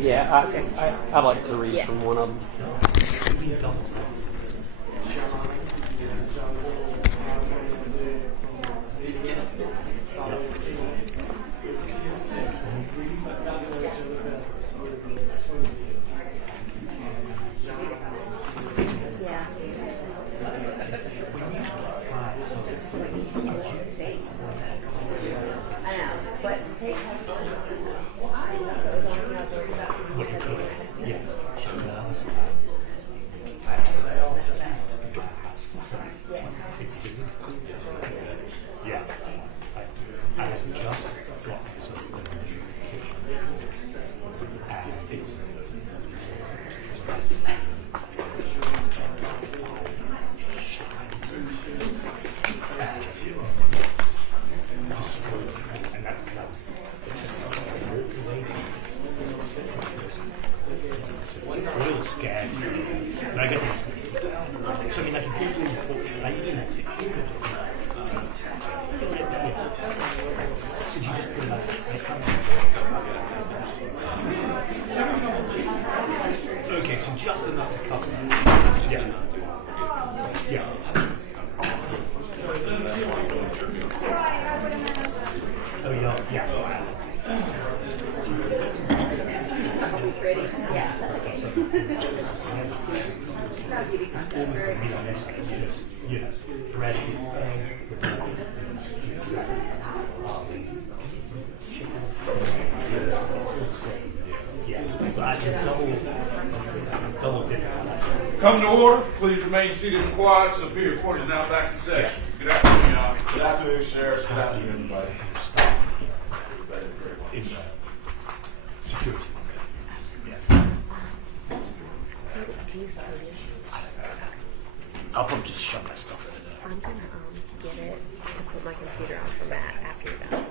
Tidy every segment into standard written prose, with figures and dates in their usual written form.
Yeah, I'd like to read from one of them. Come to order. Please remain seated and quiet. Superior Court is now back in session. Good afternoon, y'all. Good afternoon, Sheriff. Good afternoon, everybody. Security. I'll probably just shut my stuff in there. I'm gonna get it to put my computer on for Matt after you're done.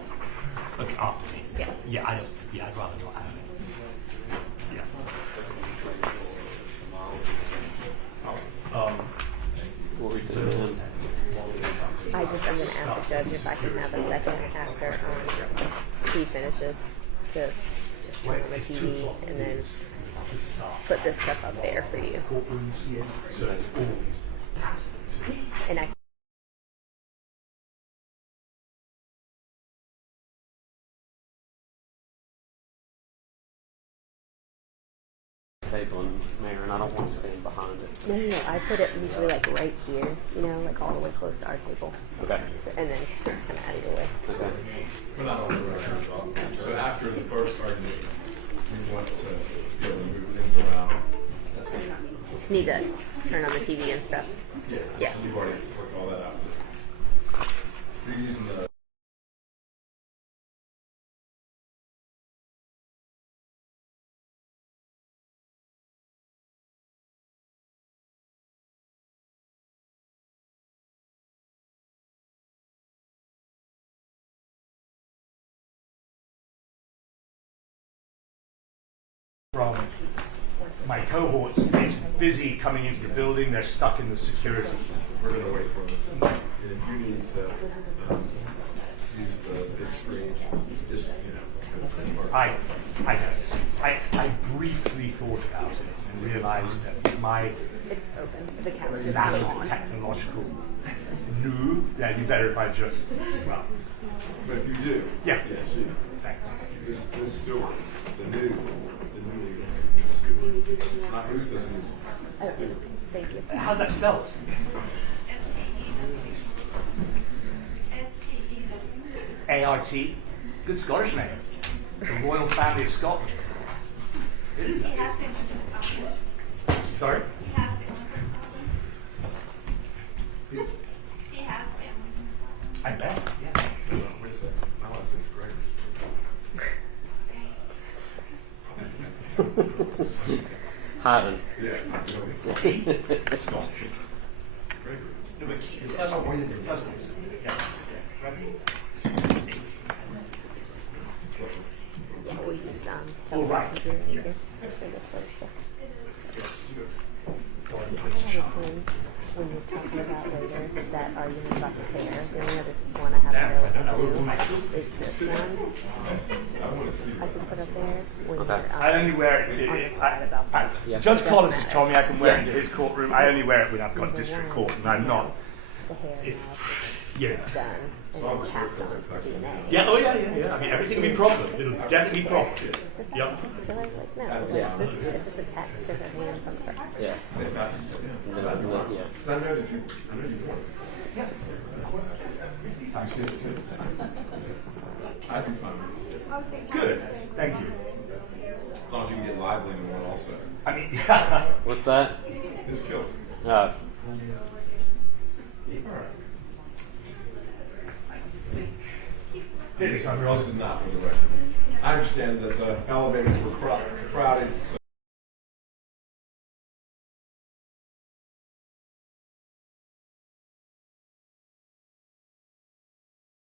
Okay, after me. Yeah. Yeah, I don't. Yeah, I'd rather not have it. Yeah. What were you saying? I'm gonna ask the judge if I can have a second after he finishes to turn on the TV and then put this stuff up there for you. And I Table and Mayor, and I don't want to stand behind it. No. I put it usually like right here, like all the way close to our table. Okay. So, and then kind of out of your way. Okay. We're not on the record. So after the first argument, we want to be able to move things around. That's what Need to turn on the TV and stuff. Yeah. So we've already worked all that out. You're using the From my cohorts, it's busy coming into the building. They're stuck in the security. we're going to wait for them. And if you need to use the big screen, just I briefly thought about it and realized that my It's open. The camera's just lack on. of technological it'd be better if I just But if you do, yeah. yes, you. Thank you. This Stewart, the new Stewart. It's not who's the new Stewart. Thank you. How's that spelled? A-R-T. Good Scottish name. The Royal Family of Scotland. It is. Sorry? I bet, yeah. Wait a second. My last name's Gregory. Hiding. Yeah, I Stop. Gregory. No, but that's not what you did. That's what you said. Yeah. Yeah, we use All right. computer right Yeah. here for this sort of stuff. Go on, I finish have a up. pen when you're talking about later that argument about the hair. The only other one I have Damn, I don't know. available We'll make sure. is this one. I want to see. I can put up there when Okay. you're I only wear it. Yeah. Judge Collins has matter. told me I can wear it Yeah. into his courtroom. I only wear it when I've got district court, and I'm not. The hair If, analysis yeah. is done and then passed on to DNA. Yeah. Oh yeah. Yeah. I mean, everything will be proper. It'll definitely be proper. Does that Yep. just feel like no? Yeah. This is just attached to her hand from the first. Yeah. Say about you, yeah. And then I can let- yeah. Because I know you want it. You see it too. I'd be fine with it. Good. Thank you. As long as you can get lively in one also. I mean, yeah. What's that? His kilt. Uh, This time we're This also is not for the record. I understand that the elevators were crowded, so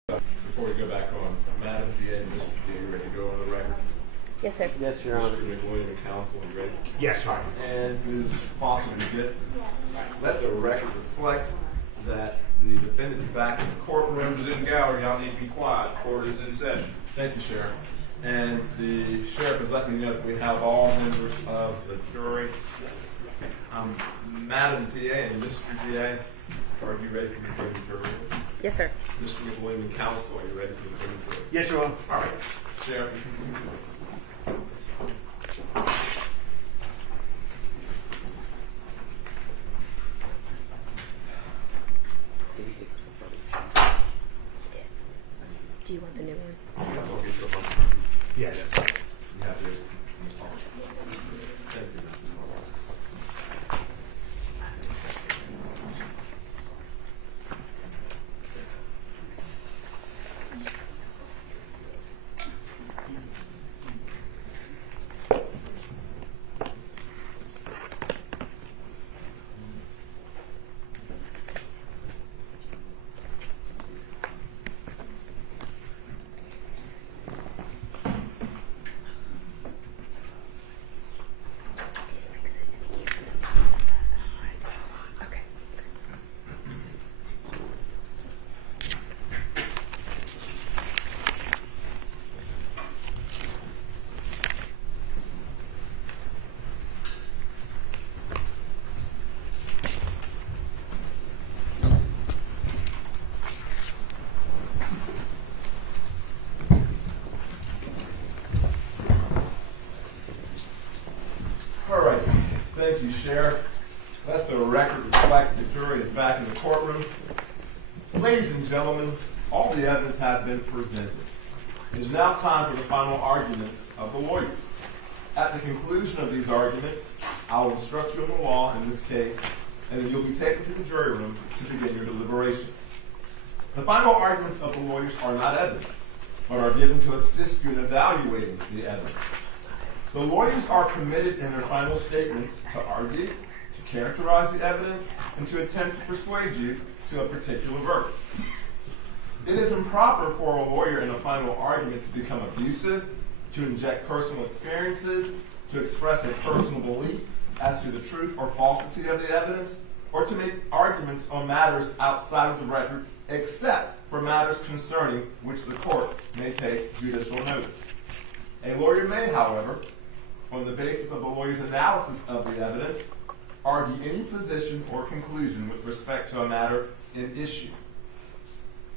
before we go back on, Madam DA and Mr. DA, you ready to go on the record? Yes, sir. yes, Your Honor. Mr. McWilliam and counsel, you ready? yes, right. And Ms. Foster, you get, let the record reflect that the defendant is back in the courtroom. Members in the gallery, y'all need to be quiet. Court is in session. Thank you, Sheriff. And the sheriff has let me know that we have all members of the jury. Madam DA and Mr. DA, are you ready for me to go to the jury? Yes, sir. Mr. McWilliam and counsel, are you ready for me to go to the jury? Yes, Your Honor. All right, Sheriff. Do you want the new one? Yes, I'll get you a bunch. Yes. You have yours, Ms. Foster. Thank you. Okay. All right, thank you, Sheriff. Let the record reflect the jury is back in the courtroom. Ladies and gentlemen, all the evidence has been presented. It is now time for the final arguments of the lawyers. At the conclusion of these arguments, I will instruct you in the law in this case, and then you'll be taken to the jury room to begin your deliberations. The final arguments of the lawyers are not evidence, but are given to assist you in evaluating the evidence. The lawyers are permitted in their final statements to argue, to characterize the evidence, and to attempt to persuade you to a particular verdict. It is improper for a lawyer in a final argument to become abusive, to inject personal experiences, to express a personal belief as to the truth or falsity of the evidence, or to make arguments on matters outside of the record, except for matters concerning which the court may take judicial notice. A lawyer may, however, on the basis of the lawyer's analysis of the evidence, argue any position or conclusion with respect to a matter in issue.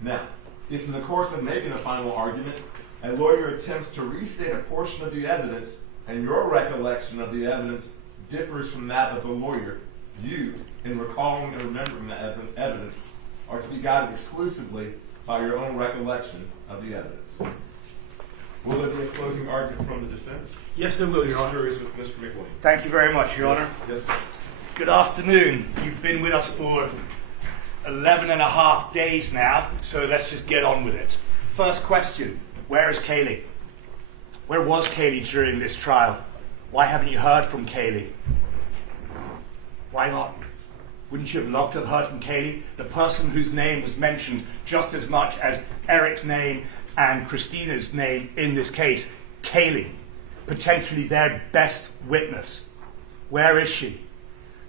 Now, if in the course of making a final argument, a lawyer attempts to restate a portion of the evidence and your recollection of the evidence differs from that of the lawyer, you, in recalling and remembering the evidence, are to be guided exclusively by your own recollection of the evidence. Will there be a closing argument from the defense? Yes, there will, Your The Honor. jury is with Mr. McWilliam. Thank you very much, Your Honor. Yes, sir. Good afternoon. You've been with us for 11 and a half days now, so let's just get on with it. First question, where is Kaylee? Where was Kaylee during this trial? Why haven't you heard from Kaylee? Why not? Wouldn't you have loved to have heard from Kaylee, the person whose name was mentioned just as much as Erick's name and Christina's name in this case, Kaylee, potentially their best witness. Where is she?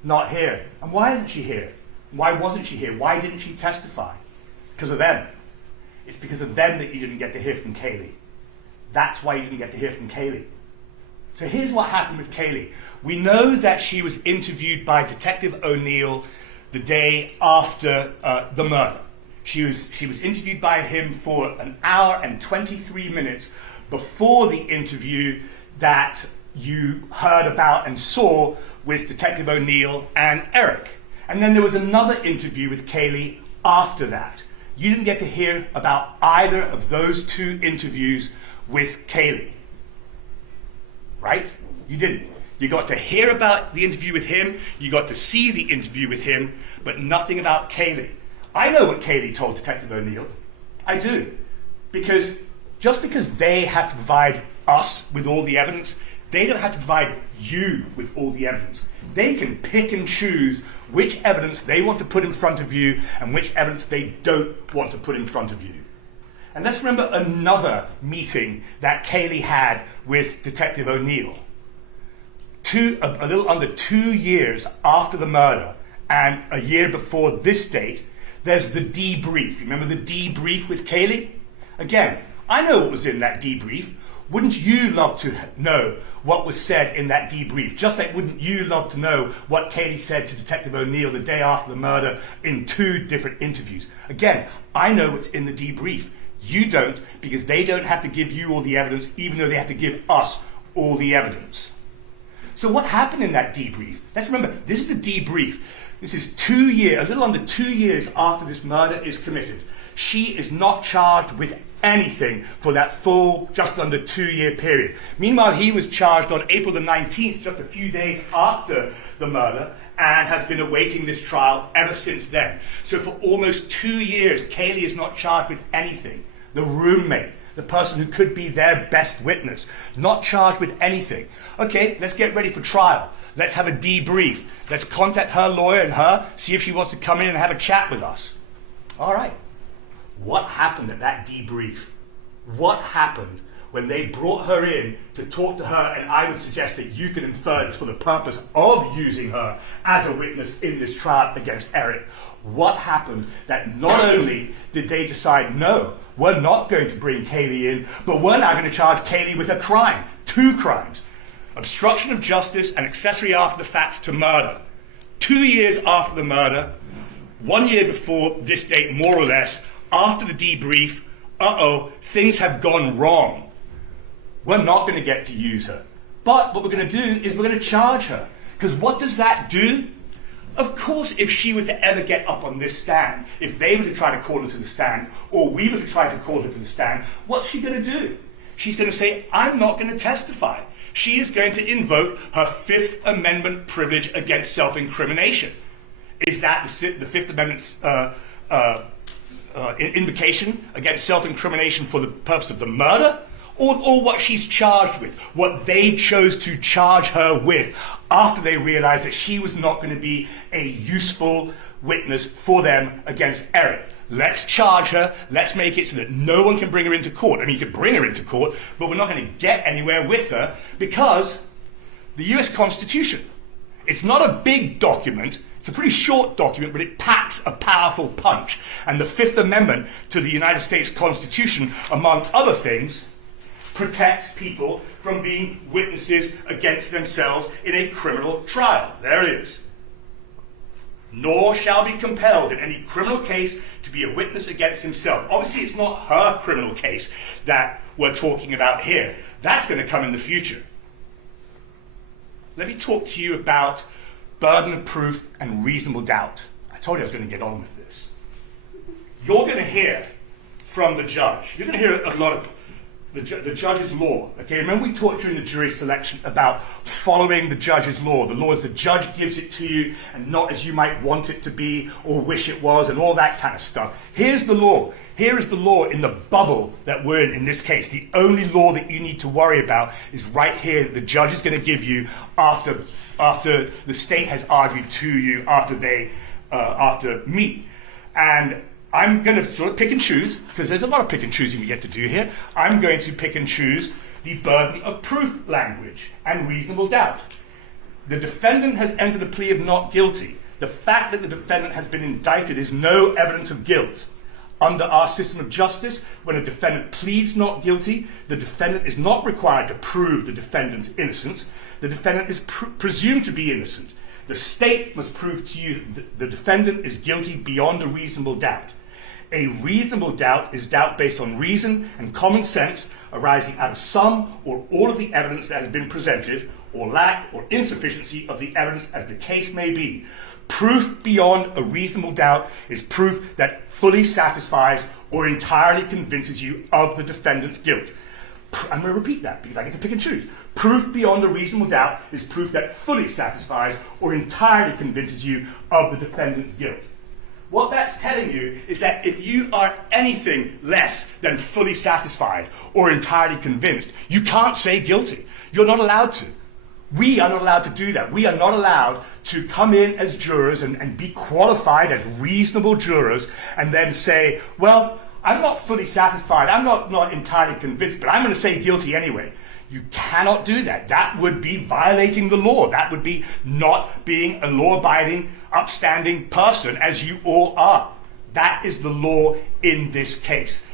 Not here. And why isn't she here? Why wasn't she here? Why didn't she testify? Because of them. It's because of them that you didn't get to hear from Kaylee. That's why you didn't get to hear from Kaylee. So here's what happened with Kaylee. We know that she was interviewed by Detective O'Neill the day after the murder. She was interviewed by him for an hour and 23 minutes before the interview that you heard about and saw with Detective O'Neill and Eric. And then there was another interview with Kaylee after that. You didn't get to hear about either of those two interviews with Kaylee. Right? You didn't. You got to hear about the interview with him, you got to see the interview with him, but nothing about Kaylee. I know what Kaylee told Detective O'Neill. I do. Because just because they have to provide us with all the evidence, they don't have to provide you with all the evidence. They can pick and choose which evidence they want to put in front of you and which evidence they don't want to put in front of you. And let's remember another meeting that Kaylee had with Detective O'Neill. A little under 2 years after the murder and a year before this date, there's the debrief. Remember the debrief with Kaylee? Again, I know what was in that debrief. Wouldn't you love to know what was said in that debrief? Just like wouldn't you love to know what Kaylee said to Detective O'Neill the day after the murder in 2 different interviews? Again, I know what's in the debrief. You don't, because they don't have to give you all the evidence, even though they have to give us all the evidence. So what happened in that debrief? Let's remember, this is a debrief. This is a little under 2 years after this murder is committed. She is not charged with anything for that full, just under 2-year period. Meanwhile, he was charged on April the 19th, just a few days after the murder, and has been awaiting this trial ever since then. So for almost 2 years, Kaylee is not charged with anything. The roommate, the person who could be their best witness, not charged with anything. Okay, let's get ready for trial. Let's have a debrief. Let's contact her lawyer and her, see if she wants to come in and have a chat with us. All right. What happened at that debrief? What happened when they brought her in to talk to her, and I would suggest that you can infer it's for the purpose of using her as a witness in this trial against Eric? What happened that not only did they decide, no, we're not going to bring Kaylee in, but we're now going to charge Kaylee with a crime, 2 crimes. Obstruction of justice and accessory after the fact to murder. 2 years after the murder, 1 year before this date, more or less, after the debrief, things have gone wrong. We're not going to get to use her. But what we're going to do is we're going to charge her. Because what does that do? Of course, if she were to ever get up on this stand, if they were to try to call her to the stand, or we were to try to call her to the stand, what's she going to do? She's going to say, I'm not going to testify. She is going to invoke her Fifth Amendment privilege against self-incrimination. Is that the Fifth Amendment's invocation against self-incrimination for the purpose of the murder? Or what she's charged with, what they chose to charge her with after they realized that she was not going to be a useful witness for them against Eric. Let's charge her, let's make it so that no one can bring her into court. I mean, you could bring her into court, but we're not going to get anywhere with her because the US Constitution, it's not a big document, it's a pretty short document, but it packs a powerful punch. And the Fifth Amendment to the United States Constitution, among other things, protects people from being witnesses against themselves in a criminal trial. There it is. Nor shall be compelled in any criminal case to be a witness against himself. Obviously, it's not her criminal case that we're talking about here. That's going to come in the future. Let me talk to you about burden of proof and reasonable doubt. I told you I was going to get on with this. You're going to hear from the judge. You're going to hear a lot of the judge's law. Okay, remember we talked during the jury selection about following the judge's law. The law is the judge gives it to you and not as you might want it to be or wish it was and all that kind of stuff. Here's the law. Here is the law in the bubble that we're in this case. The only law that you need to worry about is right here. The judge is going to give you after the state has argued to you after me. And I'm going to sort of pick and choose, because there's a lot of pick and choosing we get to do here. I'm going to pick and choose the burden of proof language and reasonable doubt. The defendant has entered a plea of not guilty. The fact that the defendant has been indicted is no evidence of guilt. Under our system of justice, when a defendant pleads not guilty, the defendant is not required to prove the defendant's innocence. The defendant is presumed to be innocent. The state must prove to you that the defendant is guilty beyond a reasonable doubt. A reasonable doubt is doubt based on reason and common sense arising out of some or all of the evidence that has been presented, or lack or insufficiency of the evidence as the case may be. Proof beyond a reasonable doubt is proof that fully satisfies or entirely convinces you of the defendant's guilt. I'm going to repeat that because I get to pick and choose. Proof beyond a reasonable doubt is proof that fully satisfies or entirely convinces you of the defendant's guilt. What that's telling you is that if you are anything less than fully satisfied or entirely convinced, you can't say guilty. You're not allowed to. We are not allowed to do that. We are not allowed to come in as jurors and be qualified as reasonable jurors and then say, well, I'm not fully satisfied, I'm not entirely convinced, but I'm going to say guilty anyway. You cannot do that. That would be violating the law. That would be not being a law-abiding, upstanding person, as you all are. That is the law in this case.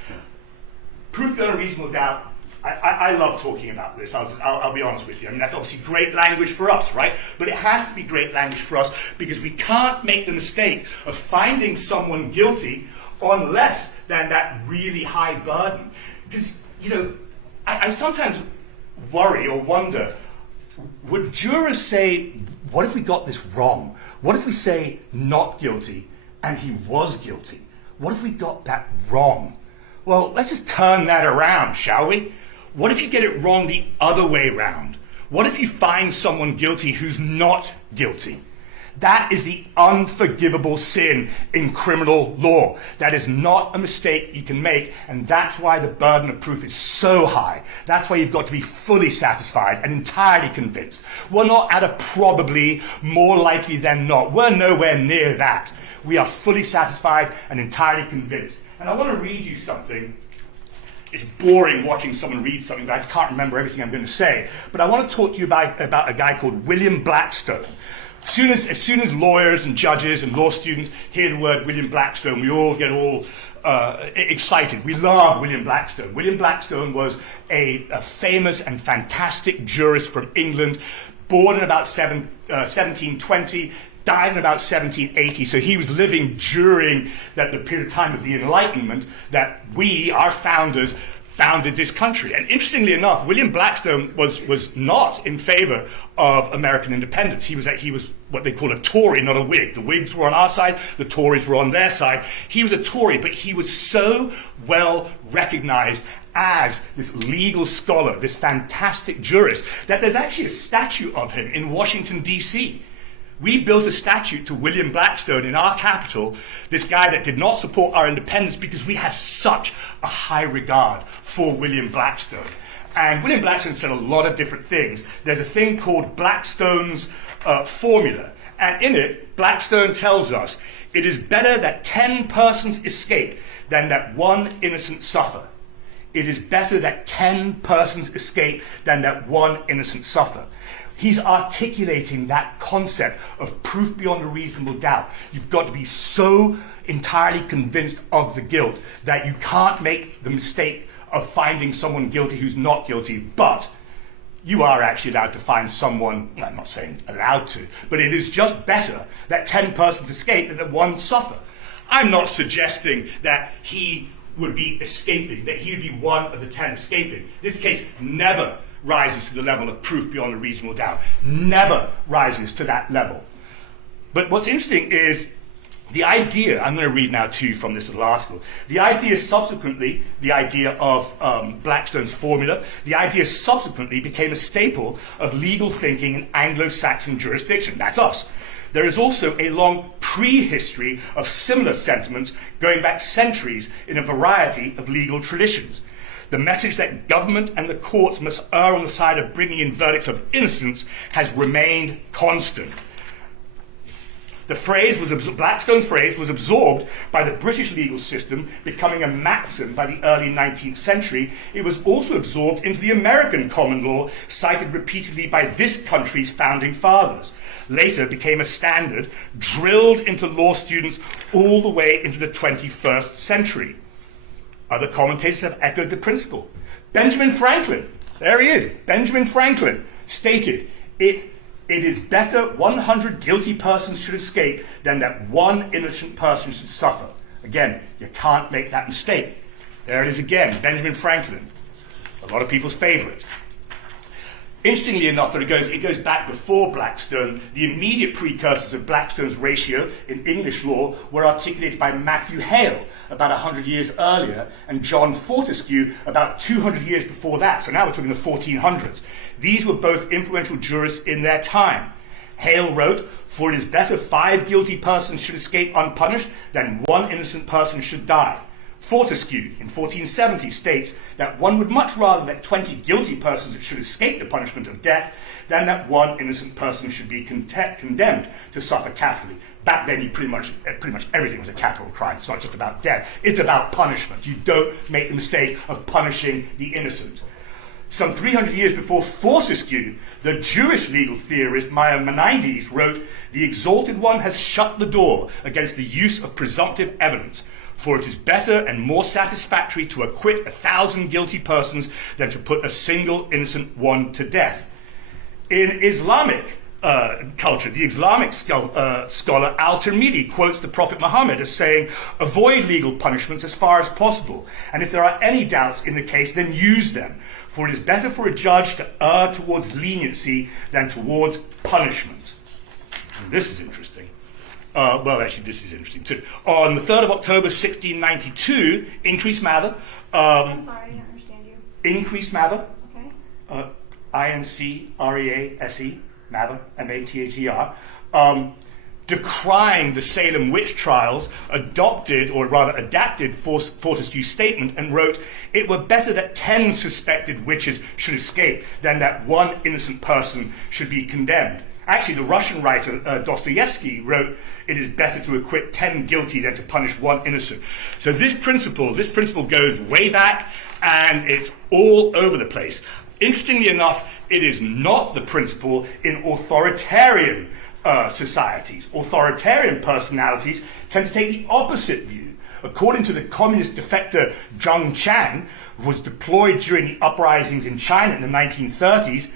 Proof beyond a reasonable doubt. I love talking about this, I'll be honest with you. I mean, that's obviously great language for us, right? But it has to be great language for us because we can't make the mistake of finding someone guilty on less than that really high burden. Because, you know, I sometimes worry or wonder, would jurors say, what if we got this wrong? What if we say not guilty and he was guilty? What if we got that wrong? Well, let's just turn that around, shall we? What if you get it wrong the other way round? What if you find someone guilty who's not guilty? That is the unforgivable sin in criminal law. That is not a mistake you can make, and that's why the burden of proof is so high. That's why you've got to be fully satisfied and entirely convinced. We're not at a probably, more likely than not. We're nowhere near that. We are fully satisfied and entirely convinced. And I want to read you something. It's boring watching someone read something, but I can't remember everything I'm going to say. But I want to talk to you about a guy called William Blackstone. As soon as lawyers and judges and law students hear the word William Blackstone, we all get excited. We love William Blackstone. William Blackstone was a famous and fantastic jurist from England, born in about 1720, died in about 1780, so he was living during the period of time of the Enlightenment that we, our founders, founded this country. And interestingly enough, William Blackstone was not in favor of American independence. He was what they call a Tory, not a Whig. The Whigs were on our side, the Tories were on their side. He was a Tory, but he was so well recognized as this legal scholar, this fantastic jurist, that there's actually a statue of him in Washington, D.C. We built a statue to William Blackstone in our capital, this guy that did not support our independence, because we have such a high regard for William Blackstone. And William Blackstone said a lot of different things. There's a thing called Blackstone's formula. And in it, Blackstone tells us, it is better that 10 persons escape than that one innocent suffer. It is better that 10 persons escape than that one innocent suffer. He's articulating that concept of proof beyond a reasonable doubt. You've got to be so entirely convinced of the guilt that you can't make the mistake of finding someone guilty who's not guilty, but you are actually allowed to find someone, I'm not saying allowed to, but it is just better that 10 persons escape than that one suffer. I'm not suggesting that he would be escaping, that he would be one of the 10 escaping. This case never rises to the level of proof beyond a reasonable doubt. Never rises to that level. But what's interesting is the idea, I'm going to read now to you from this little article, the idea subsequently, the idea of Blackstone's formula, the idea subsequently became a staple of legal thinking in Anglo-Saxon jurisdiction. That's us. There is also a long prehistory of similar sentiments going back centuries in a variety of legal traditions. The message that government and the courts must err on the side of bringing in verdicts of innocence has remained constant. Blackstone's phrase was absorbed by the British legal system, becoming a maxim by the early 19th century. It was also absorbed into the American common law, cited repeatedly by this country's founding fathers. Later became a standard, drilled into law students all the way into the 21st century. Other commentators have echoed the principle. Benjamin Franklin, there he is, Benjamin Franklin, stated, it is better 100 guilty persons should escape than that one innocent person should suffer. Again, you can't make that mistake. There it is again, Benjamin Franklin, a lot of people's favorite. Interestingly enough, that it goes back before Blackstone. The immediate precursors of Blackstone's ratio in English law were articulated by Matthew Hale about 100 years earlier, and John Fortescue about 200 years before that. So now we're talking the 1400s. These were both influential jurists in their time. Hale wrote, "For it is better 5 guilty persons should escape unpunished than 1 innocent person should die." Fortescue, in 1470, states that one would much rather that 20 guilty persons should escape the punishment of death than that 1 innocent person should be condemned to suffer capitally. Back then, pretty much everything was a capital crime. It's not just about death. It's about punishment. You don't make the mistake of punishing the innocent. Some 300 years before Fortescue, the Jewish legal theorist Maimonides wrote, "The Exalted One has shut the door against the use of presumptive evidence. For it is better and more satisfactory to acquit 1,000 guilty persons than to put a single innocent one to death." In Islamic culture, the Islamic scholar Al-Tirmidhi quotes the Prophet Muhammad as saying, "Avoid legal punishments as far as possible, and if there are any doubts in the case, then use them. For it is better for a judge to err towards leniency than towards punishment." And this is interesting. Well, actually, this is interesting too. On the 3rd of October, 1692, Increase Mather. I'm sorry, I didn't understand you. Increase Mather. Okay. Increase, Mather, M-A-T-H-E-R. Decrying the Salem witch trials, adopted Fortescue's statement and wrote, "It were better that 10 suspected witches should escape than that 1 innocent person should be condemned." Actually, the Russian writer Dostoevsky wrote, "It is better to acquit 10 guilty than to punish 1 innocent." So this principle goes way back, and it's all over the place. Interestingly enough, it is not the principle in authoritarian societies. Authoritarian personalities tend to take the opposite view. According to the communist defector Zheng Chang, who was deployed during the uprisings in China in the 1930s,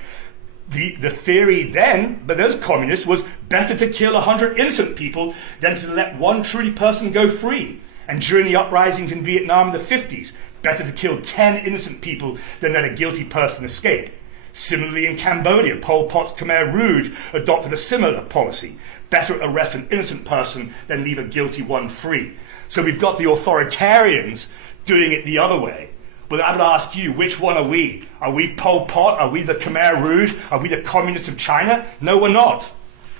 the theory then, by those communists, was better to kill 100 innocent people than to let 1 truly person go free. And during the uprisings in Vietnam in the 50s, better to kill 10 innocent people than let a guilty person escape. Similarly, in Cambodia, Pol Pot's Khmer Rouge adopted a similar policy. Better arrest an innocent person than leave a guilty one free. So we've got the authoritarians doing it the other way. But I would ask you, which one are we? Are we Pol Pot? Are we the Khmer Rouge? Are we the communists of China? No, we're not.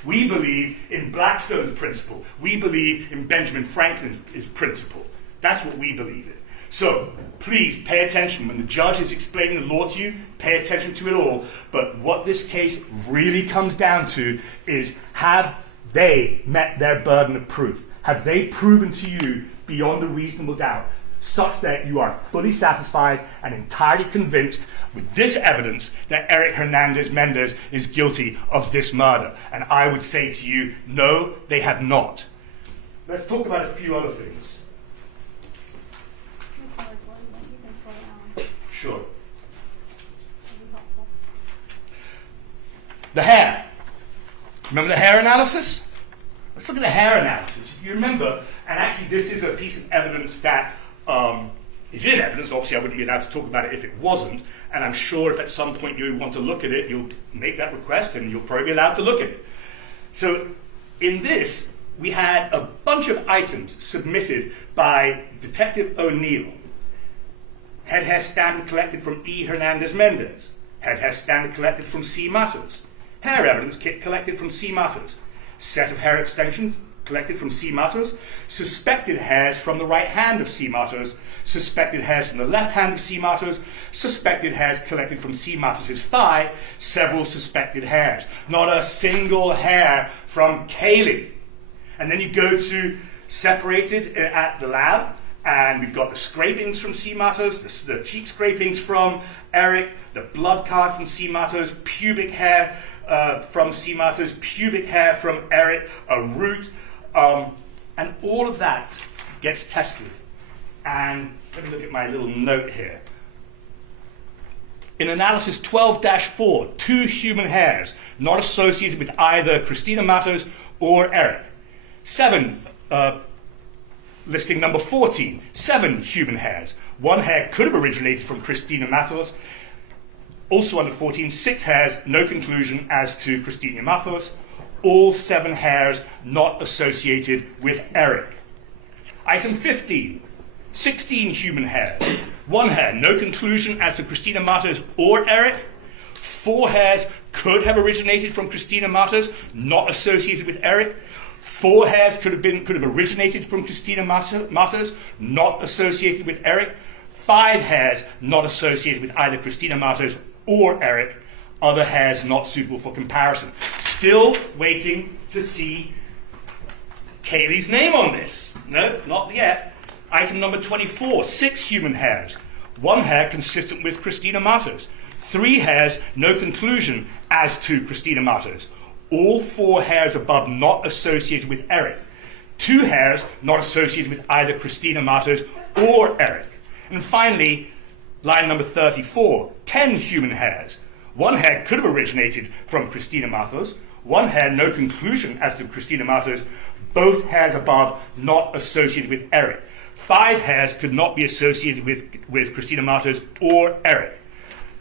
We believe in Blackstone's principle. We believe in Benjamin Franklin's principle. That's what we believe in. So, please pay attention. When the judge is explaining the law to you, pay attention to it all. But what this case really comes down to is, have they met their burden of proof? Have they proven to you beyond a reasonable doubt, such that you are fully satisfied and entirely convinced with this evidence that Erick Hernandez-Mendez is guilty of this murder? And I would say to you, no, they have not. Let's talk about a few other things. Sure. The hair. Remember the hair analysis? Let's look at the hair analysis. If you remember, and actually this is a piece of evidence that is in evidence. Obviously, I wouldn't be allowed to talk about it if it wasn't. And I'm sure if at some point you want to look at it, you'll make that request and you'll probably be allowed to look at it. So in this, we had a bunch of items submitted by Detective O'Neill. Head hair standard collected from E. Hernandez-Mendez. Head hair standard collected from C. Matos. Hair evidence kit collected from C. Matos. Set of hair extensions collected from C. Matos. Suspected hairs from the right hand of C. Matos. Suspected hairs from the left hand of C. Matos. Suspected hairs collected from C. Matos' thigh. Several suspected hairs. Not a single hair from Kaylee. And then you go to separated at the lab, and we've got the scrapings from C. Matos, the cheek scrapings from Erick, the blood card from C. Matos, pubic hair from C. Matos, pubic hair from Erick, a root, and all of that gets tested. And let me look at my little note here. In analysis 12-4, 2 human hairs not associated with either Christina Matos or Erick. 7, listing number 14, 7 human hairs. 1 hair could have originated from Christina Matos. Also under 14, 6 hairs, no conclusion as to Christina Matos. All 7 hairs not associated with Erick. Item 15, 16 human hairs. 1 hair, no conclusion as to Christina Matos or Erick. 4 hairs could have originated from Christina Matos, not associated with Erick. 4 hairs could have originated from Christina Matos, not associated with Erick. 5 hairs not associated with either Christina Matos or Erick. Other hairs not suitable for comparison. Still waiting to see Kaylee's name on this. No, not yet. Item number 24, 6 human hairs. 1 hair consistent with Christina Matos. 3 hairs, no conclusion as to Christina Matos. All 4 hairs above not associated with Erick. 2 hairs not associated with either Christina Matos or Erick. And finally, line number 34, 10 human hairs. 1 hair could have originated from Christina Matos. 1 hair, no conclusion as to Christina Matos. Both hairs above not associated with Erick. 5 hairs could not be associated with Christina Matos or Erick.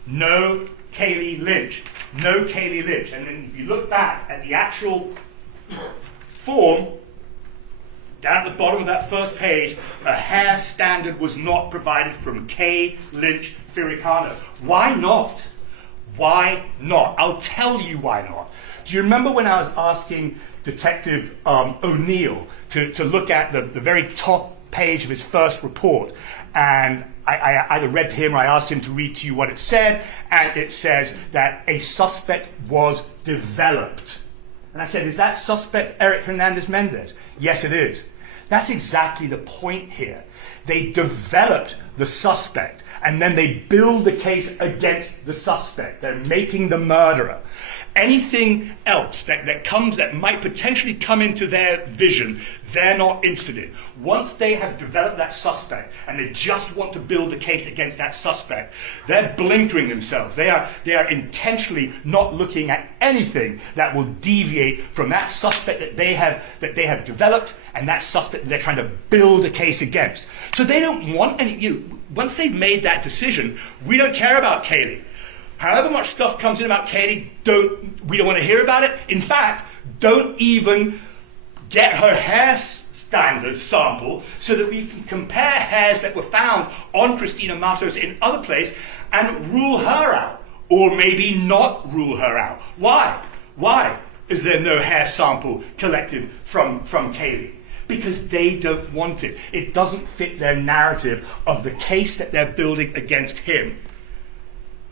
No Kaylee Lynch. No Kaylee Lynch. And then if you look back at the actual form, down at the bottom of that first page, a hair standard was not provided from K. Lynch Firicano. Why not? Why not? I'll tell you why not. Do you remember when I was asking Detective O'Neill to look at the very top page of his first report, and I either read to him or I asked him to read to you what it said, and it says that a suspect was developed. And I said, is that suspect Erick Hernandez-Mendez? Yes, it is. That's exactly the point here. They developed the suspect, and then they build the case against the suspect. They're making the murderer. Anything else that might potentially come into their vision, they're not interested in. Once they have developed that suspect and they just want to build a case against that suspect, they're blinkering themselves. They are intentionally not looking at anything that will deviate from that suspect that they have developed and that suspect that they're trying to build a case against. So they don't want any. Once they've made that decision, we don't care about Kaylee. However much stuff comes in about Kaylee, we don't want to hear about it. In fact, don't even get her hair standard sample so that we can compare hairs that were found on Christina Matos in other places and rule her out. Or maybe not rule her out. Why? Why is there no hair sample collected from Kaylee? Because they don't want it. It doesn't fit their narrative of the case that they're building against him.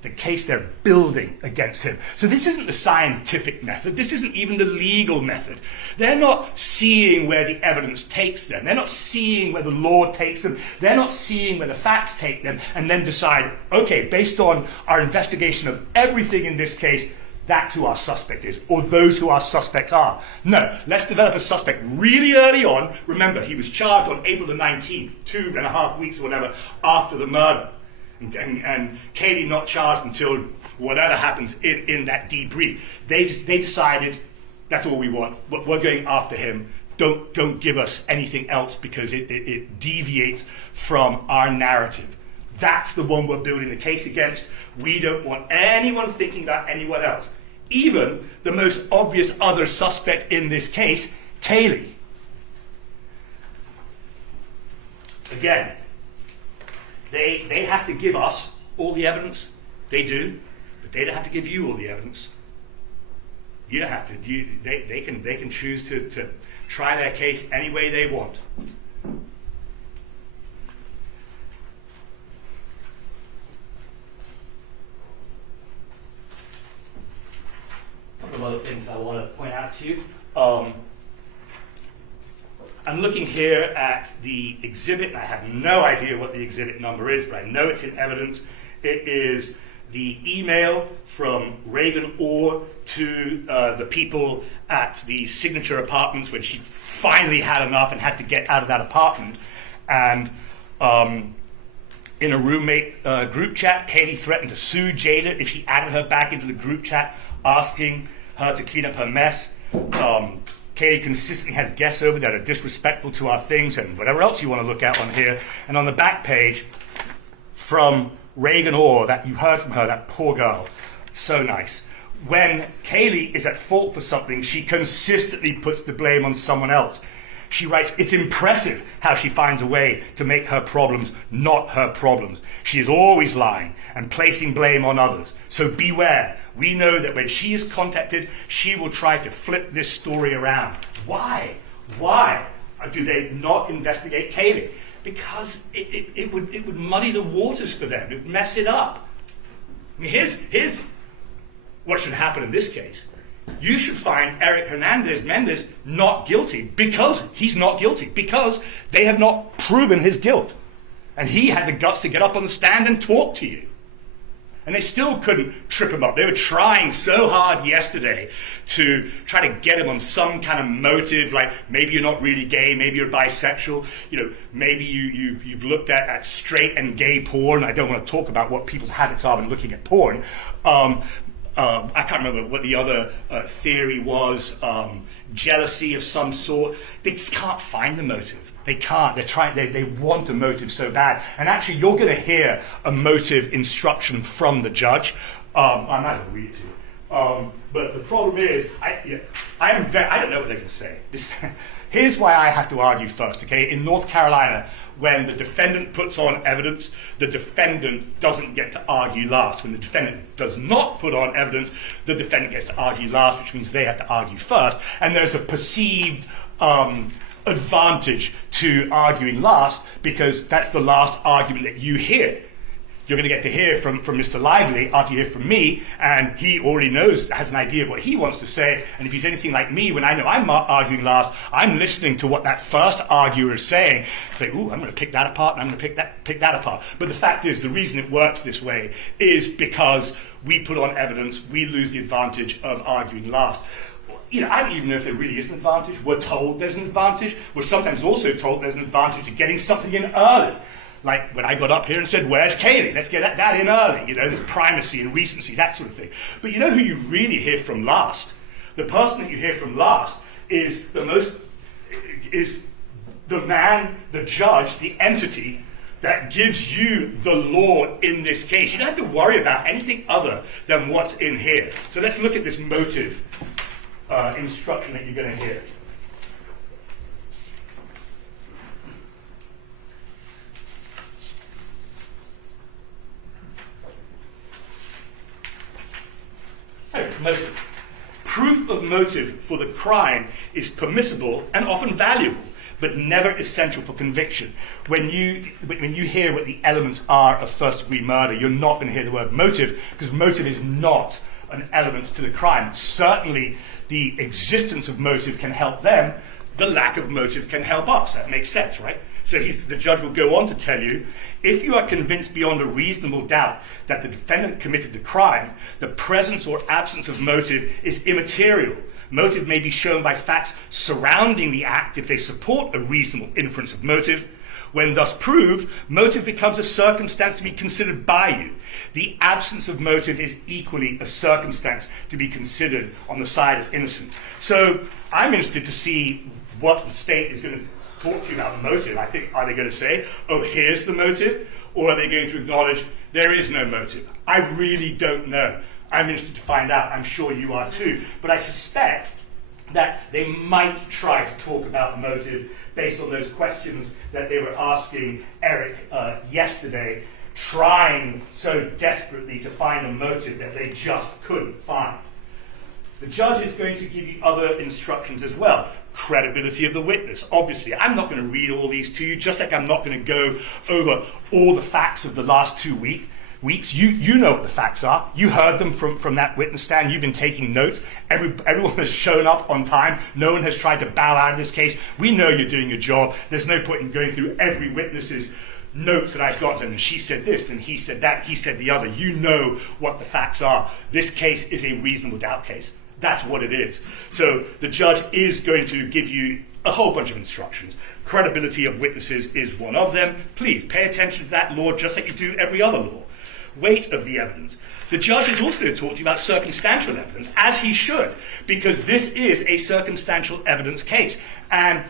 The case they're building against him. So this isn't the scientific method. This isn't even the legal method. They're not seeing where the evidence takes them. They're not seeing where the law takes them. They're not seeing where the facts take them and then decide, okay, based on our investigation of everything in this case, that's who our suspect is, or those who our suspects are. No, let's develop a suspect really early on. Remember, he was charged on April the 19th, 2.5 weeks or whatever after the murder. And Kaylee not charged until whatever happens in that debrief. They decided that's all we want. We're going after him. Don't give us anything else because it deviates from our narrative. That's the one we're building the case against. We don't want anyone thinking about anyone else. Even the most obvious other suspect in this case, Kaylee. Again, they have to give us all the evidence. They do, but they don't have to give you all the evidence. You don't have to. They can choose to try their case any way they want. A couple of other things I want to point out to you. I'm looking here at the exhibit. I have no idea what the exhibit number is, but I know it's in evidence. It is the email from Reagan Orr to the people at the Signature Apartments when she finally had enough and had to get out of that apartment. And in a roommate group chat, Katie threatened to sue Jada if she added her back into the group chat, asking her to clean up her mess. Katie consistently has guests over that are disrespectful to our things and whatever else you want to look at on here. And on the back page, from Reagan Orr, that you heard from her, that poor girl, so nice. When Kaylee is at fault for something, she consistently puts the blame on someone else. She writes, it's impressive how she finds a way to make her problems not her problems. She is always lying and placing blame on others. So beware. We know that when she is contacted, she will try to flip this story around. Why? Why do they not investigate Kaylee? Because it would muddy the waters for them. It would mess it up. I mean, here's what should happen in this case. You should find Erick Hernandez-Mendez not guilty because he's not guilty, because they have not proven his guilt. And he had the guts to get up on the stand and talk to you. And they still couldn't trip him up. They were trying so hard yesterday to try to get him on some kind of motive, like maybe you're not really gay, maybe you're bisexual, maybe you've looked at straight and gay porn. I don't want to talk about what people's habits are when looking at porn. I can't remember what the other theory was, jealousy of some sort. They just can't find the motive. They can't. They're trying. They want a motive so bad. And actually, you're going to hear a motive instruction from the judge. I might as well read it to you. But the problem is, I don't know what they're going to say. Here's why I have to argue first. Okay, in North Carolina, when the defendant puts on evidence, the defendant doesn't get to argue last. When the defendant does not put on evidence, the defendant gets to argue last, which means they have to argue first. And there's a perceived advantage to arguing last because that's the last argument that you hear. You're going to get to hear from Mr. Lively after you hear from me, and he already has an idea of what he wants to say. And if he's anything like me, when I know I'm arguing last, I'm listening to what that first arguer is saying. Say, ooh, I'm going to pick that apart, and I'm going to pick that apart. But the fact is, the reason it works this way is because we put on evidence, we lose the advantage of arguing last. I don't even know if there really is an advantage. We're told there's an advantage. We're sometimes also told there's an advantage to getting something in early. Like when I got up here and said, where's Kaylee? Let's get that in early. There's primacy and recency, that sort of thing. But you know who you really hear from last? The person that you hear from last is the man, the judge, the entity that gives you the law in this case. You don't have to worry about anything other than what's in here. So let's look at this motive instruction that you're going to hear. Motive. Proof of motive for the crime is permissible and often valuable, but never essential for conviction. When you hear what the elements are of first-degree murder, you're not going to hear the word motive, because motive is not an element to the crime. Certainly, the existence of motive can help them. The lack of motive can help us. That makes sense, right? So the judge will go on to tell you, if you are convinced beyond a reasonable doubt that the defendant committed the crime, the presence or absence of motive is immaterial. Motive may be shown by facts surrounding the act if they support a reasonable inference of motive. When thus proved, motive becomes a circumstance to be considered by you. The absence of motive is equally a circumstance to be considered on the side of innocence. So I'm interested to see what the state is going to talk to you about motive. I think, are they going to say, oh, here's the motive? Or are they going to acknowledge there is no motive? I really don't know. I'm interested to find out. I'm sure you are too. But I suspect that they might try to talk about motive based on those questions that they were asking Erick yesterday, trying so desperately to find a motive that they just couldn't find. The judge is going to give you other instructions as well. Credibility of the witness. Obviously, I'm not going to read all these to you, just like I'm not going to go over all the facts of the last 2 weeks. weeks. You know what the facts are. You heard them from that witness stand. You've been taking notes. Everyone has shown up on time. No one has tried to bow out of this case. We know you're doing your job. There's no point in going through every witness's notes that I've got, and she said this, and he said that, he said the other. You know what the facts are. This case is a reasonable doubt case. That's what it is. So the judge is going to give you a whole bunch of instructions. Credibility of witnesses is one of them. Please pay attention to that law just like you do every other law. Weight of the evidence. The judge is also going to talk to you about circumstantial evidence, as he should, because this is a circumstantial evidence case. And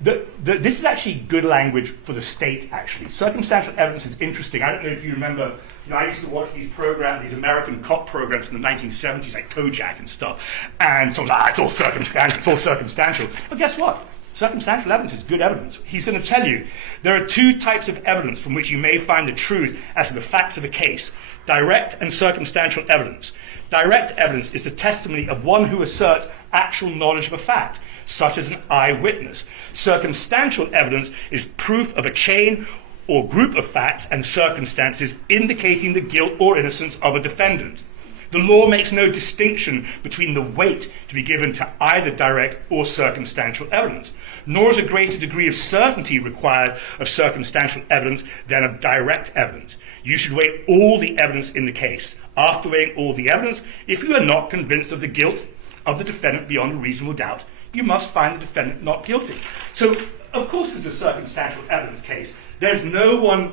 this is actually good language for the state, actually. Circumstantial evidence is interesting. I don't know if you remember, I used to watch these programs, these American cop programs from the 1970s, like Kojak and stuff. And someone's like, it's all circumstantial, it's all circumstantial. But guess what? Circumstantial evidence is good evidence. He's going to tell you there are two types of evidence from which you may find the truth as to the facts of a case: direct and circumstantial evidence. Direct evidence is the testimony of one who asserts actual knowledge of a fact, such as an eyewitness. Circumstantial evidence is proof of a chain or group of facts and circumstances indicating the guilt or innocence of a defendant. The law makes no distinction between the weight to be given to either direct or circumstantial evidence, nor is a greater degree of certainty required of circumstantial evidence than of direct evidence. You should weigh all the evidence in the case. After weighing all the evidence, if you are not convinced of the guilt of the defendant beyond a reasonable doubt, you must find the defendant not guilty. So, of course, this is a circumstantial evidence case. There's no one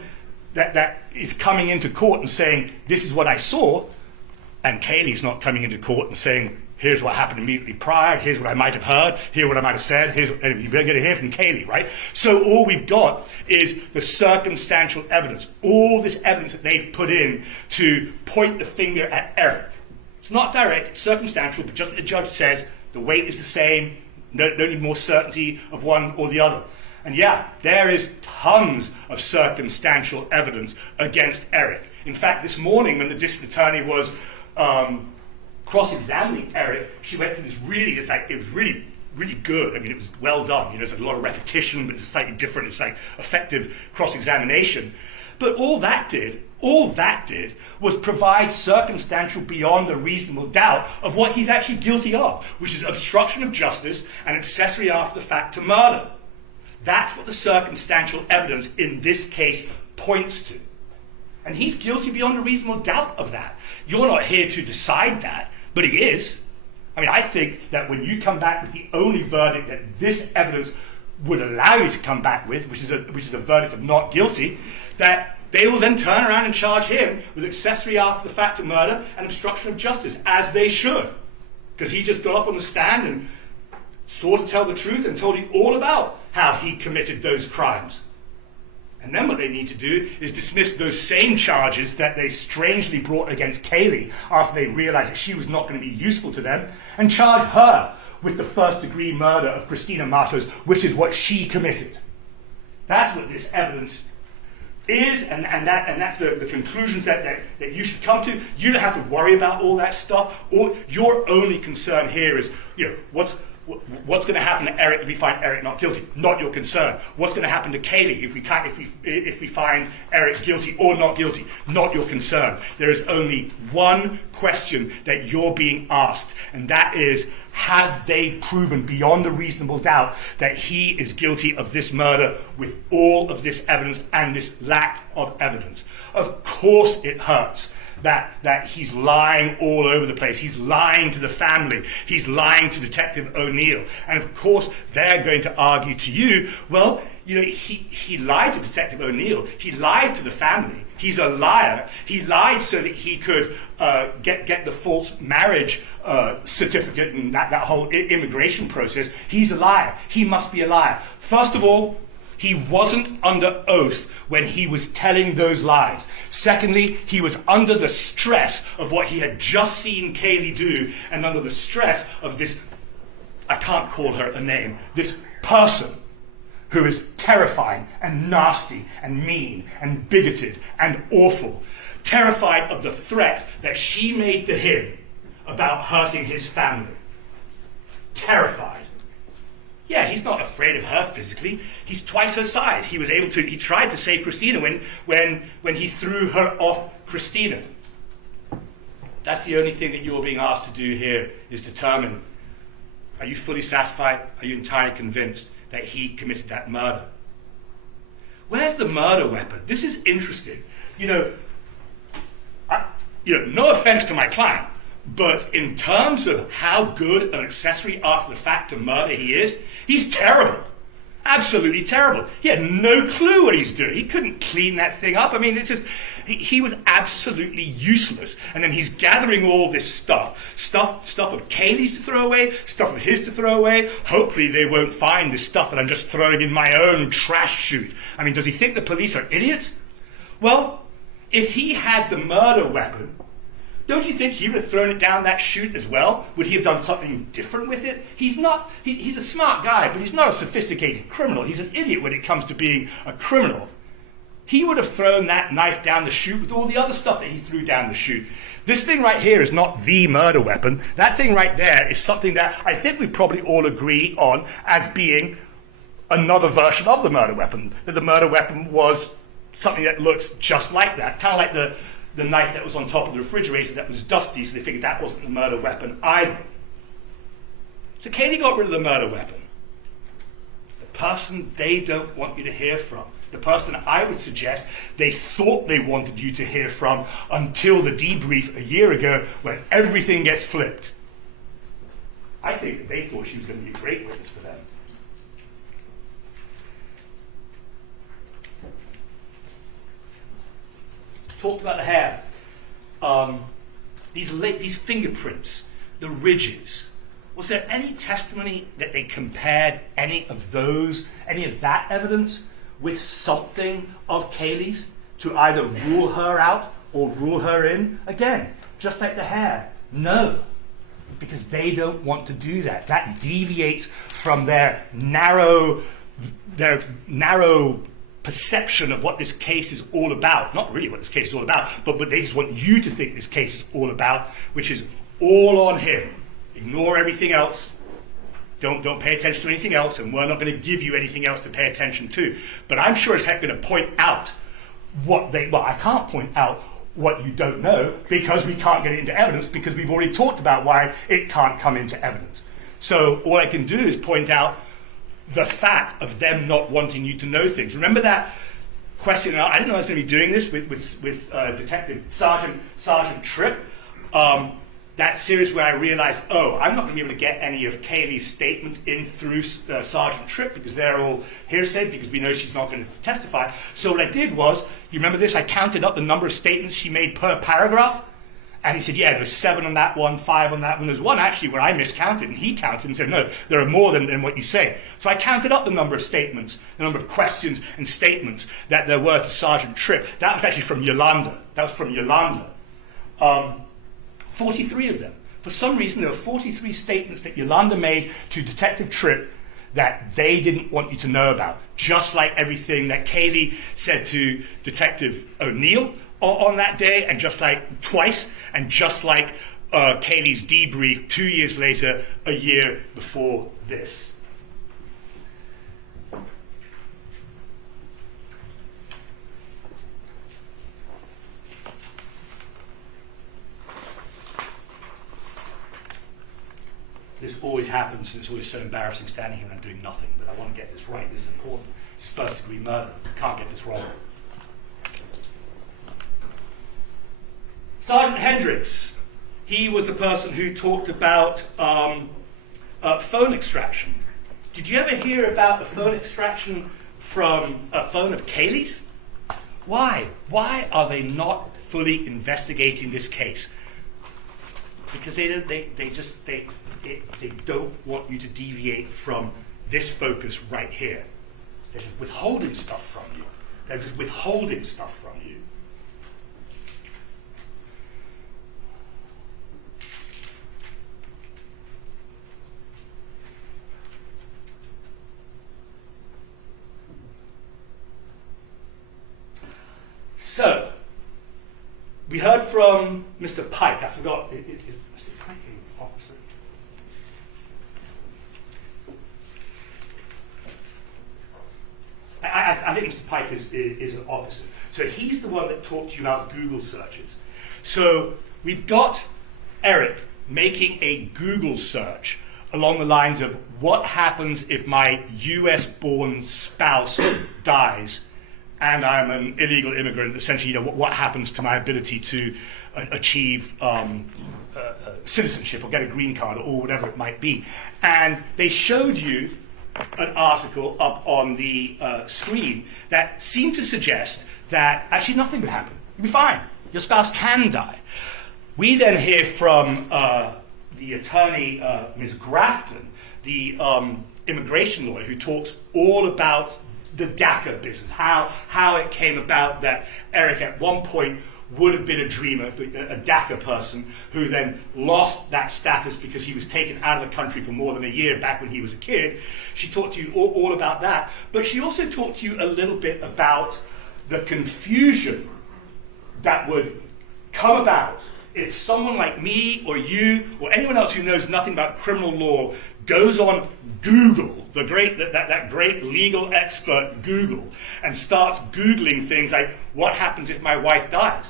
that is coming into court and saying, this is what I saw, and Kaylee's not coming into court and saying, here's what happened immediately prior, here's what I might have heard, here's what I might have said, and you're going to hear from Kaylee, right? So all we've got is the circumstantial evidence, all this evidence that they've put in to point the finger at Eric. It's not direct, it's circumstantial, but just as the judge says, the weight is the same, no need more certainty of one or the other. And yeah, there is tons of circumstantial evidence against Eric. In fact, this morning when the district attorney was cross-examining Eric, she went through this it was really, really good. I mean, it was well done. There's a lot of repetition, but it's slightly different. It's like effective cross-examination. But all that did was provide circumstantial beyond a reasonable doubt of what he's actually guilty of, which is obstruction of justice and accessory after the fact to murder. That's what the circumstantial evidence in this case points to. And he's guilty beyond a reasonable doubt of that. You're not here to decide that, but he is. I mean, I think that when you come back with the only verdict that this evidence would allow you to come back with, which is a verdict of not guilty, that they will then turn around and charge him with accessory after the fact of murder and obstruction of justice, as they should. Because he just got up on the stand and swore to tell the truth and told you all about how he committed those crimes. And then what they need to do is dismiss those same charges that they strangely brought against Kaylee after they realized that she was not going to be useful to them, and charge her with the first-degree murder of Christina Matos, which is what she committed. That's what this evidence is, and that's the conclusions that you should come to. You don't have to worry about all that stuff. Or your only concern here is, what's going to happen to Eric if we find Eric not guilty? Not your concern. What's going to happen to Kaylee if we find Eric guilty or not guilty? Not your concern. There is only one question that you're being asked, and that is, have they proven beyond a reasonable doubt that he is guilty of this murder with all of this evidence and this lack of evidence? Of course it hurts that he's lying all over the place. He's lying to the family. He's lying to Detective O'Neill. And of course, they're going to argue to you, well, he lied to Detective O'Neill. He lied to the family. He's a liar. He lied so that he could get the false marriage certificate and that whole immigration process. He's a liar. He must be a liar. First of all, he wasn't under oath when he was telling those lies. Secondly, he was under the stress of what he had just seen Kaylee do, and under the stress of this, I can't call her a name, this person who is terrifying and nasty and mean and bigoted and awful, terrified of the threat that she made to him about hurting his family. Terrified. Yeah, he's not afraid of her physically. He's twice her size. He tried to save Christina when he threw her off Christina, that's the only thing that you're being asked to do here, is determine, are you fully satisfied, are you entirely convinced that he committed that murder? Where's the murder weapon? This is interesting. No offense to my client, but in terms of how good an accessory after the fact to murder he is, he's terrible. Absolutely terrible. He had no clue what he's doing. He couldn't clean that thing up. I mean, he was absolutely useless. And then he's gathering all this stuff of Kaylee's to throw away, stuff of his to throw away. Hopefully they won't find this stuff that I'm just throwing in my own trash chute. I mean, does he think the police are idiots? Well, if he had the murder weapon, don't you think he would have thrown it down that chute as well? Would he have done something different with it? He's a smart guy, but he's not a sophisticated criminal. He's an idiot when it comes to being a criminal. He would have thrown that knife down the chute with all the other stuff that he threw down the chute. This thing right here is not the murder weapon. That thing right there is something that I think we probably all agree on as being another version of the murder weapon. That the murder weapon was something that looks just like that, kind of like the knife that was on top of the refrigerator that was dusty, so they figured that wasn't the murder weapon either. So Kaylee got rid of the murder weapon. The person they don't want you to hear from. The person I would suggest they thought they wanted you to hear from until the debrief a year ago when everything gets flipped. I think that they thought she was going to be a great witness for them. Talked about the hair. These fingerprints, the ridges. Was there any testimony that they compared any of that evidence with something of Kaylee's to either rule her out or rule her in? Again, just like the hair, no. Because they don't want to do that. That deviates from their narrow perception of what this case is all about. Not really what this case is all about, but they just want you to think this case is all about, which is all on him. Ignore everything else. Don't pay attention to anything else, and we're not going to give you anything else to pay attention to. But I'm sure as heck going to point out I can't point out what you don't know because we can't get it into evidence because we've already talked about why it can't come into evidence. So all I can do is point out the fact of them not wanting you to know things. Remember that question? I didn't know I was going to be doing this with Detective Sergeant Tripp. That series where I realized, I'm not going to be able to get any of Kaylee's statements in through Sergeant Tripp because they're all hearsay because we know she's not going to testify. So what I did was, you remember this? I counted up the number of statements she made per paragraph. And he said, yeah, there's 7 on that one, 5 on that one. There's one actually where I miscounted, and he counted and said, no, there are more than what you say. So I counted up the number of statements, the number of questions and statements that there were to Sergeant Tripp. That was actually from Yolanda. 43 of them. For some reason, there were 43 statements that Yolanda made to Detective Tripp that they didn't want you to know about. Just like everything that Kaylee said to Detective O'Neill on that day, and just like twice, and just like Kaylee's debrief 2 years later, a year before this. This always happens, and it's always so embarrassing standing here and I'm doing nothing, but I want to get this right. This is important. It's first degree murder. You can't get this wrong. Sergeant Hendricks, he was the person who talked about phone extraction. Did you ever hear about a phone extraction from a phone of Kaylee's? Why? Why are they not fully investigating this case? Because they don't want you to deviate from this focus right here. They're just withholding stuff from you. So, we heard from Mr. Pike. I forgot. Is Mr. Pike an officer? I think Mr. Pike is an officer. So he's the one that talked to you about Google searches. So we've got Eric making a Google search along the lines of what happens if my US-born spouse dies and I'm an illegal immigrant. Essentially, what happens to my ability to achieve citizenship or get a green card or whatever it might be. And they showed you an article up on the screen that seemed to suggest that actually nothing would happen. You'll be fine. Your spouse can die. We then hear from the attorney, Ms. Grafton, the immigration lawyer, who talks all about the DACA business, how it came about that Eric at one point would have been a dreamer, a DACA person, who then lost that status because he was taken out of the country for more than a year back when he was a kid. She talked to you all about that, but she also talked to you a little bit about the confusion that would come about if someone like me or you or anyone else who knows nothing about criminal law goes on Google, that great legal expert Google, and starts Googling things like, what happens if my wife dies?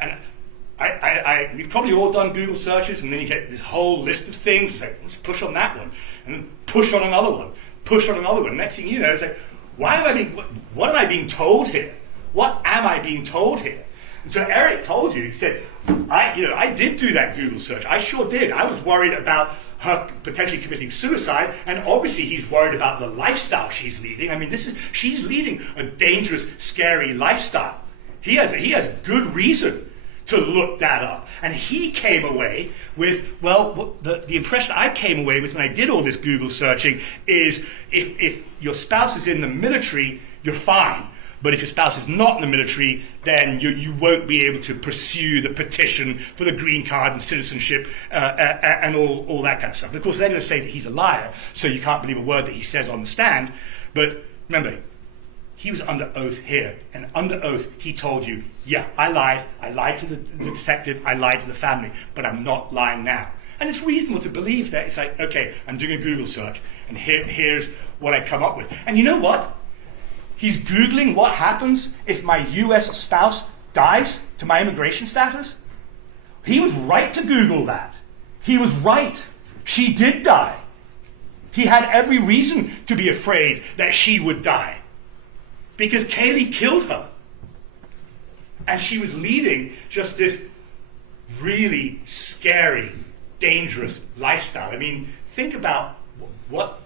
And we've probably all done Google searches, and then you get this whole list of things. It's like, let's push on that one, and then push on another one, push on another one. Next thing you know, it's like, what am I being told here? What am I being told here? And so Eric told you, he said, I did do that Google search. I sure did. I was worried about her potentially committing suicide, and obviously he's worried about the lifestyle she's leading. I mean, she's leading a dangerous, scary lifestyle. He has good reason to look that up. And he came away with, well, the impression I came away with when I did all this Google searching is if your spouse is in the military, you're fine. But if your spouse is not in the military, then you won't be able to pursue the petition for the green card and citizenship and all that kind of stuff. And of course, they're going to say that he's a liar, so you can't believe a word that he says on the stand. But remember, he was under oath here, and under oath he told you, yeah, I lied to the detective, I lied to the family, but I'm not lying now. And it's reasonable to believe that. It's like, okay, I'm doing a Google search, and here's what I come up with. And you know what? He's Googling what happens if my US spouse dies to my immigration status. He was right to Google that. He was right. She did die. He had every reason to be afraid that she would die, because Kaylee killed her. And she was leading just this really scary, dangerous lifestyle. I mean, think about what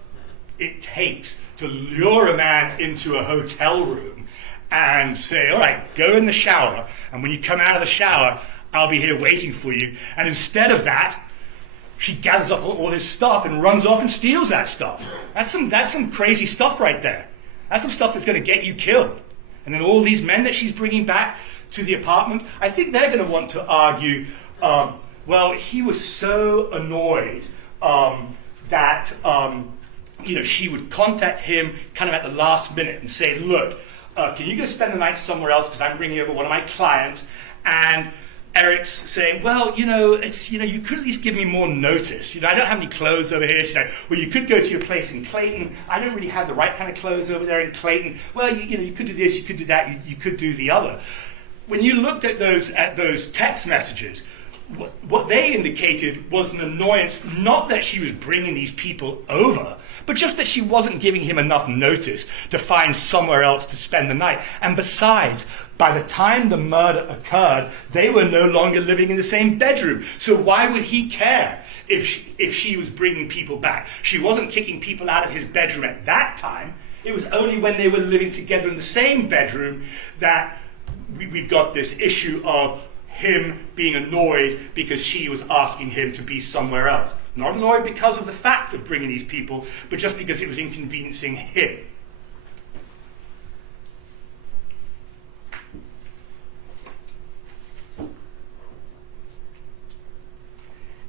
it takes to lure a man into a hotel room and say, all right, go in the shower, and when you come out of the shower, I'll be here waiting for you. And instead of that, she gathers up all his stuff and runs off and steals that stuff. That's some crazy stuff right there. That's some stuff that's going to get you killed. And then all these men that she's bringing back to the apartment, I think they're going to want to argue, well, he was so annoyed that she would contact him kind of at the last minute and say, look, can you go spend the night somewhere else because I'm bringing over one of my clients? And Eric's saying, well, it's, you could at least give me more notice. I don't have any clothes over here. She's like, well, you could go to your place in Clayton. I don't really have the right kind of clothes over there in Clayton. Well, you could do this, you could do that, you could do the other. When you looked at those text messages, what they indicated was an annoyance, not that she was bringing these people over, but just that she wasn't giving him enough notice to find somewhere else to spend the night. And besides, by the time the murder occurred, they were no longer living in the same bedroom. So why would he care if she was bringing people back? She wasn't kicking people out of his bedroom at that time. It was only when they were living together in the same bedroom that we've got this issue of him being annoyed because she was asking him to be somewhere else. Not annoyed because of the fact of bringing these people, but just because it was inconveniencing him.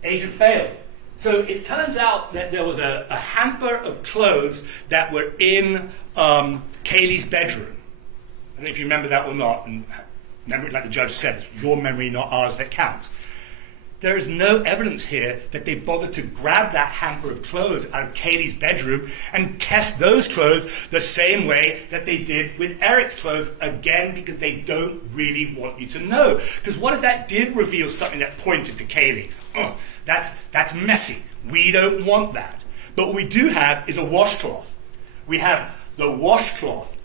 Agent failed. So it turns out that there was a hamper of clothes that were in Kaylee's bedroom. I don't know if you remember that or not, and remember it like the judge said, it's your memory, not ours, that counts. There is no evidence here that they bothered to grab that hamper of clothes out of Kaylee's bedroom and test those clothes the same way that they did with Erick's clothes, again, because they don't really want you to know. Because what if that did reveal something that pointed to Kaylee? Oh, that's messy. We don't want that. But what we do have is a washcloth. We have the washcloth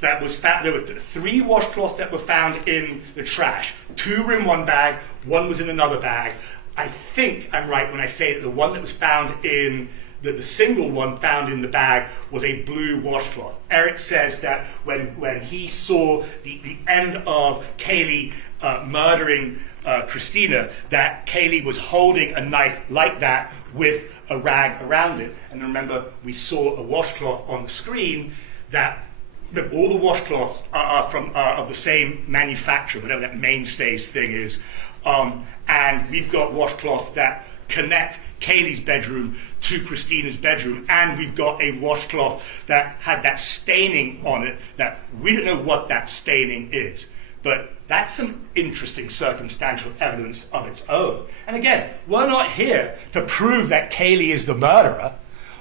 that was found. There were 3 washcloths that were found in the trash. 2 were in one bag, 1 was in another bag. I think I'm right when I say that the one that was found in the single one found in the bag was a blue washcloth. Erick says that when he saw the end of Kaylee murdering Christina, that Kaylee was holding a knife like that with a rag around it. And remember, we saw a washcloth on the screen that all the washcloths are of the same manufacturer, whatever that mainstays thing is. And we've got washcloths that connect Kaylee's bedroom to Christina's bedroom, and we've got a washcloth that had that staining on it that we don't know what that staining is. But that's some interesting circumstantial evidence of its own. And again, we're not here to prove that Kaylee is the murderer.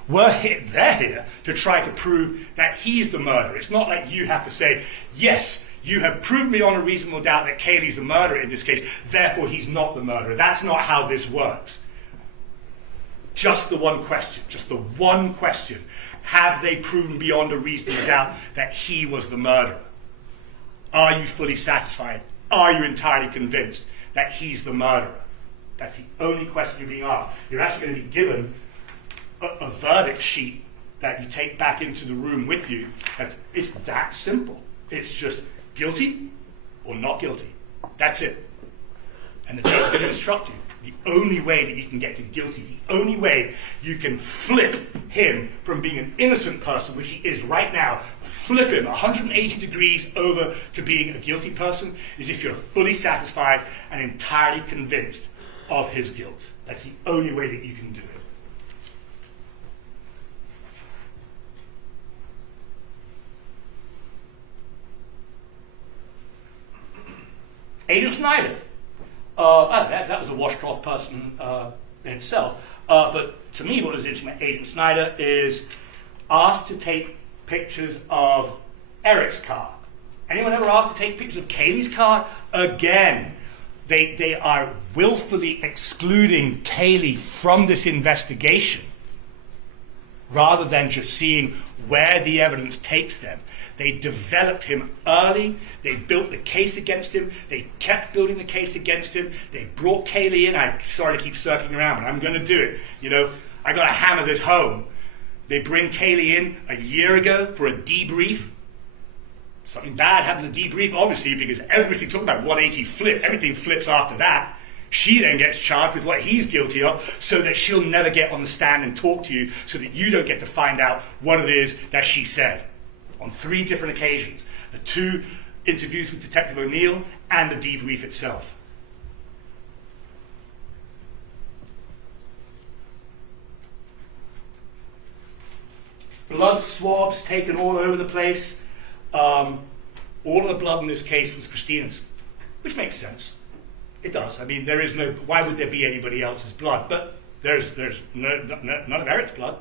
They're here to try to prove that he's the murderer. It's not like you have to say, yes, you have proved me on a reasonable doubt that Kaylee's the murderer in this case, therefore he's not the murderer. That's not how this works. Just the one question. Have they proven beyond a reasonable doubt that he was the murderer? Are you fully satisfied? Are you entirely convinced that he's the murderer? That's the only question you're being asked. You're actually going to be given a verdict sheet that you take back into the room with you. It's that simple. It's just guilty or not guilty. That's it. And the judge is going to instruct you. The only way that you can get to guilty, the only way you can flip him from being an innocent person, which he is right now, flip him 180 degrees over to being a guilty person, is if you're fully satisfied and entirely convinced of his guilt. That's the only way that you can do it. Agent Snyder. That was a washcloth person in itself. But to me, what was interesting about Agent Snyder is asked to take pictures of Erick's car. Anyone ever asked to take pictures of Kaylee's car? Again, they are willfully excluding Kaylee from this investigation rather than just seeing where the evidence takes them. They developed him early. They built the case against him. They kept building the case against him. They brought Kaylee in. I'm sorry to keep circling around, but I'm going to do it. You know, I got to hammer this home. They bring Kaylee in a year ago for a debrief. Something bad happened to the debrief, obviously, because everything, talking about 180 flip, everything flips after that. She then gets charged with what he's guilty of so that she'll never get on the stand and talk to you, so that you don't get to find out what it is that she said. On 3 different occasions. The 2 interviews with Detective O'Neill and the debrief itself. Blood swabs taken all over the place. All of the blood in this case was Christina's, which makes sense. It does. I mean, there is no. Why would there be anybody else's blood? But there's none of Erick's blood.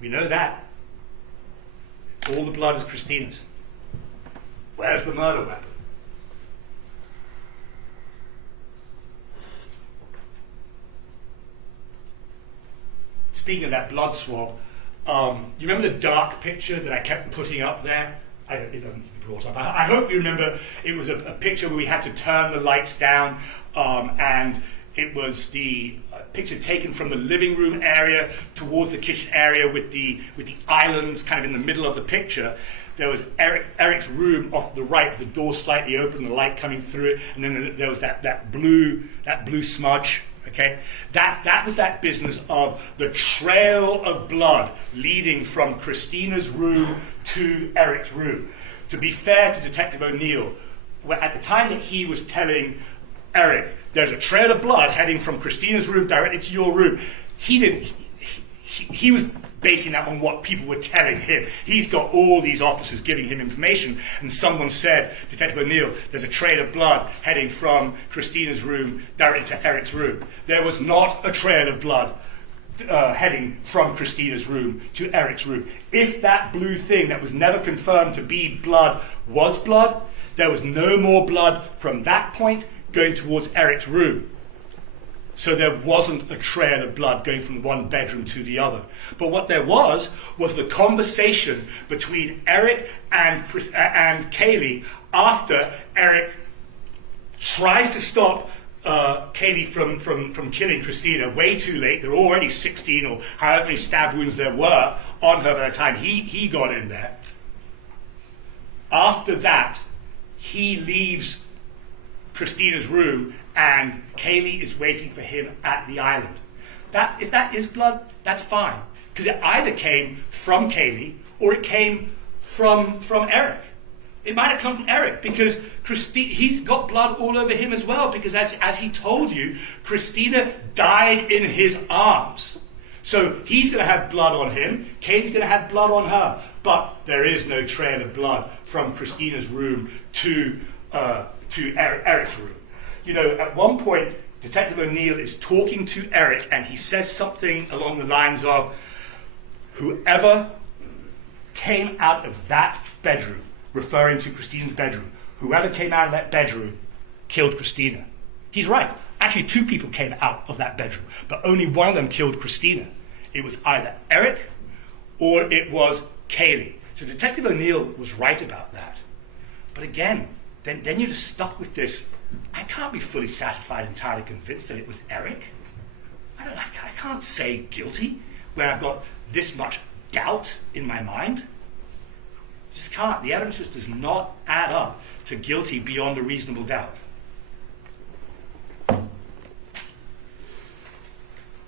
We know that. All the blood is Christina's. Where's the murder weapon? Speaking of that blood swab, you remember the dark picture that I kept putting up there? It doesn't need to be brought up. I hope you remember it was a picture where we had to turn the lights down, and it was the picture taken from the living room area towards the kitchen area with the islands kind of in the middle of the picture. There was Erick's room off the right, the door slightly open, the light coming through it, and then there was that blue smudge. Okay, that was that business of the trail of blood leading from Christina's room to Erick's room. To be fair to Detective O'Neill, at the time that he was telling Erick, there's a trail of blood heading from Christina's room directly to your room, he was basing that on what people were telling him. He's got all these officers giving him information, and someone said, Detective O'Neill, there's a trail of blood heading from Christina's room directly to Erick's room. There was not a trail of blood heading from Christina's room to Erick's room. If that blue thing that was never confirmed to be blood was blood, there was no more blood from that point going towards Erick's room. So there wasn't a trail of blood going from one bedroom to the other. But what there was the conversation between Erick and Kaylee after Erick tries to stop Kaylee from killing Christina way too late. There were already 16 or however many stab wounds there were on her by the time he got in there. After that, he leaves Christina's room and Kaylee is waiting for him at the island. If that is blood, that's fine. Because it either came from Kaylee or it came from Erick. It might have come from Erick because he's got blood all over him as well, because as he told you, Christina died in his arms. So he's going to have blood on him, Kaylee's going to have blood on her, but there is no trail of blood from Christina's room to Erick's room. You know, at one point, Detective O'Neill is talking to Erick and he says something along the lines of, whoever came out of that bedroom, referring to Christina's bedroom, whoever came out of that bedroom killed Christina. He's right. Actually, 2 people came out of that bedroom, but only one of them killed Christina. It was either Erick or it was Kaylee. So Detective O'Neill was right about that. But again, then you're just stuck with this. I can't be fully satisfied, entirely convinced that it was Erick. I can't say guilty when I've got this much doubt in my mind. Just can't. The evidence just does not add up to guilty beyond a reasonable doubt.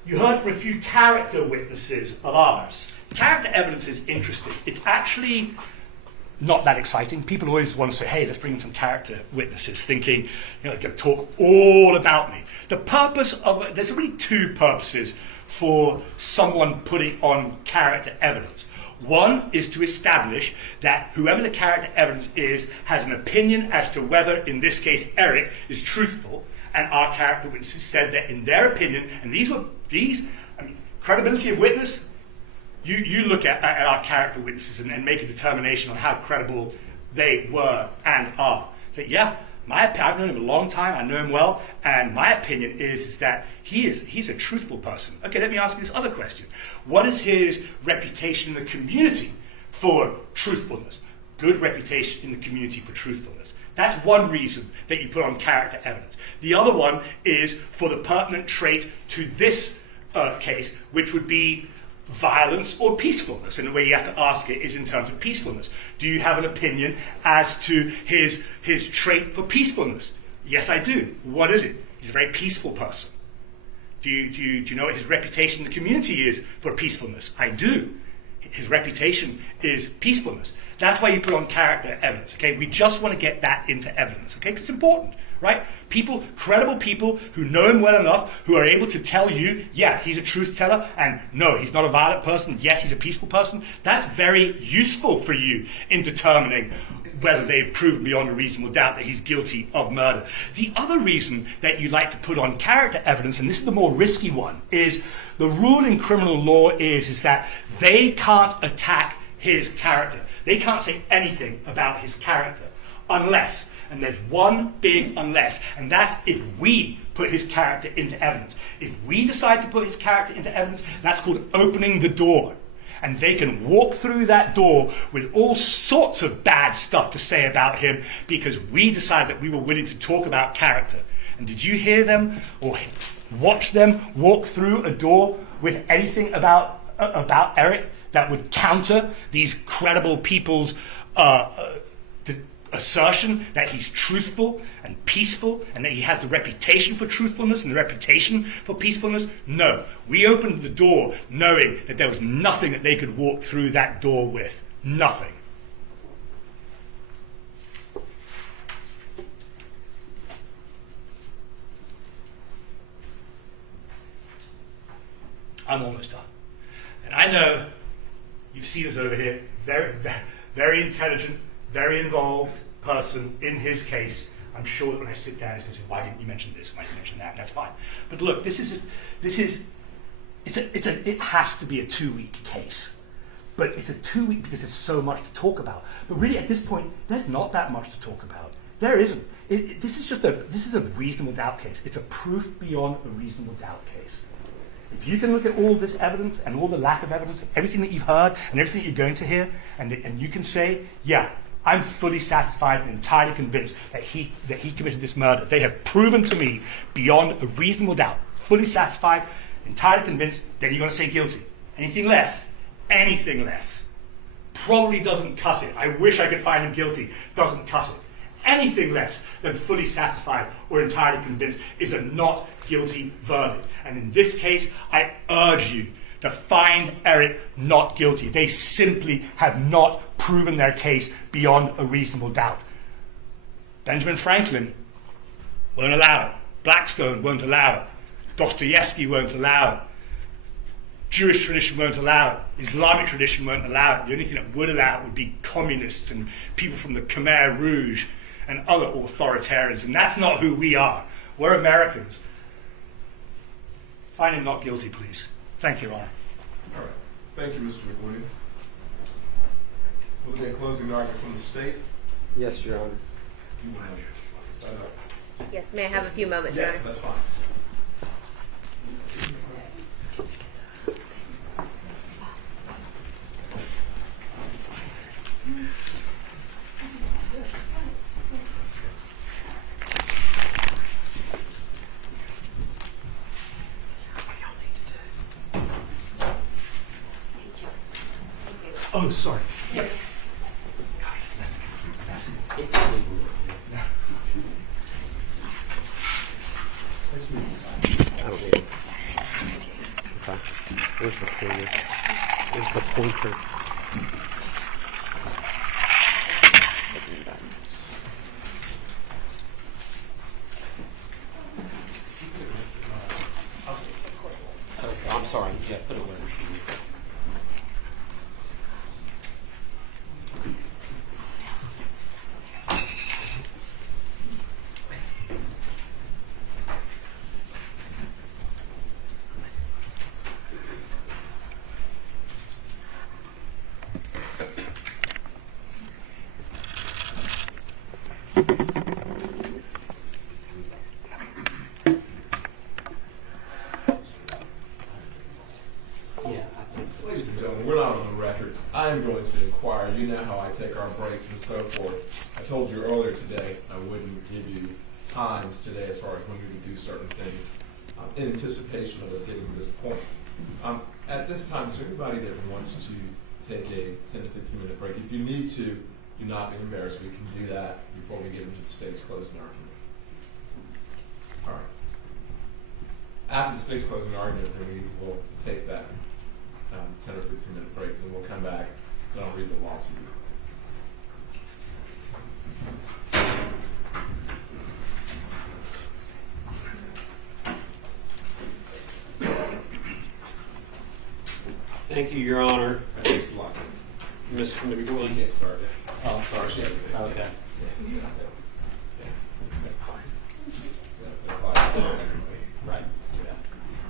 You heard from a few character witnesses of ours. Character evidence is interesting. It's actually not that exciting. People always want to say, hey, let's bring in some character witnesses, thinking, you know, they're going to talk all about me. The purpose of there's really 2 purposes for someone putting on character evidence. One is to establish that whoever the character evidence is has an opinion as to whether, in this case, Erick is truthful, and our character witnesses said that in their opinion, and credibility of witness, you look at our character witnesses and make a determination on how credible they were and are. So yeah, I've known him a long time, I know him well, and my opinion is that he's a truthful person. Okay, let me ask you this other question. What is his reputation in the community for truthfulness? Good reputation in the community for truthfulness. That's one reason that you put on character evidence. The other one is for the pertinent trait to this case, which would be violence or peacefulness. And the way you have to ask it is in terms of peacefulness. Do you have an opinion as to his trait for peacefulness? Yes, I do. What is it? He's a very peaceful person. Do you know what his reputation in the community is for peacefulness? I do. His reputation is peacefulness. That's why you put on character evidence, okay? We just want to get that into evidence, okay? 'Cause it's important, right? People, credible people who know him well enough, who are able to tell you, yeah, he's a truth teller, and no, he's not a violent person, yes, he's a peaceful person. That's very useful for you in determining whether they've proven beyond a reasonable doubt that he's guilty of murder. The other reason that you like to put on character evidence, and this is the more risky one, is the rule in criminal law is that they can't attack his character. They can't say anything about his character unless, and there's one big unless, and that's if we put his character into evidence. If we decide to put his character into evidence, that's called opening the door. And they can walk through that door with all sorts of bad stuff to say about him because we decided that we were willing to talk about character. And did you hear them or watch them walk through a door with anything about Erick that would counter these credible people's assertion that he's truthful and peaceful and that he has the reputation for truthfulness and the reputation for peacefulness? No. We opened the door knowing that there was nothing that they could walk through that door with. Nothing. I'm almost done. And I know You've seen us over here. Very intelligent, very involved person in his case. I'm sure that when I sit down, he's going to say, "Why didn't you mention this? Why didn't you mention that?" And that's fine. But look, it has to be a 2-week case. But it's a 2-week because there's so much to talk about. But really, at this point, there's not that much to talk about. There isn't. This is a reasonable doubt case. It's a proof beyond a reasonable doubt case. If you can look at all this evidence and all the lack of evidence, everything that you've heard and everything that you're going to hear, and you can say, yeah, I'm fully satisfied and entirely convinced that he committed this murder. They have proven to me beyond a reasonable doubt, fully satisfied, entirely convinced, then you're going to say guilty. Anything less, probably doesn't cut it. I wish I could find him guilty, doesn't cut it. Anything less than fully satisfied or entirely convinced is a not guilty verdict. And in this case, I urge you to find Erick not guilty. They simply have not proven their case beyond a reasonable doubt. Benjamin Franklin won't allow it. Blackstone won't allow it. Dostoevsky won't allow it. Jewish tradition won't allow it. Islamic tradition won't allow it. The only thing that would allow it would be communists and people from the Khmer Rouge and other authoritarians. And that's not who we are. We're Americans. Find him not guilty, please. Thank you, Your Honor. All right. Thank you, Mr. McWilliam. Will there be a closing argument from the state? Yes, Your Honor. You want to sign up? Yes, may I have a few moments, Your Yes, Honor? that's fine. Oh, sorry. Yeah. I don't need it. Okay. Where's the pointer? Where's the pointer? Oh, I'm sorry. Yeah, put it away. Ladies and gentlemen, we're not on the record. I'm going to inquire. You know how I take our breaks and so forth. I told you earlier today I wouldn't give you times today as far as when you would do certain things in anticipation of us getting to this point. At this time, is there anybody that wants to take a 10 to 15 minute break? If you need to, do not be embarrassed. We can do that before we get into the state's closing argument. All right. After the state's closing argument, then we will take that 10 or 15 minute break, and we'll come back and I'll read the law to you. Thank you, Your Honor. Mr. McWilliam. Can't start yet. Oh, sorry. Okay. Right.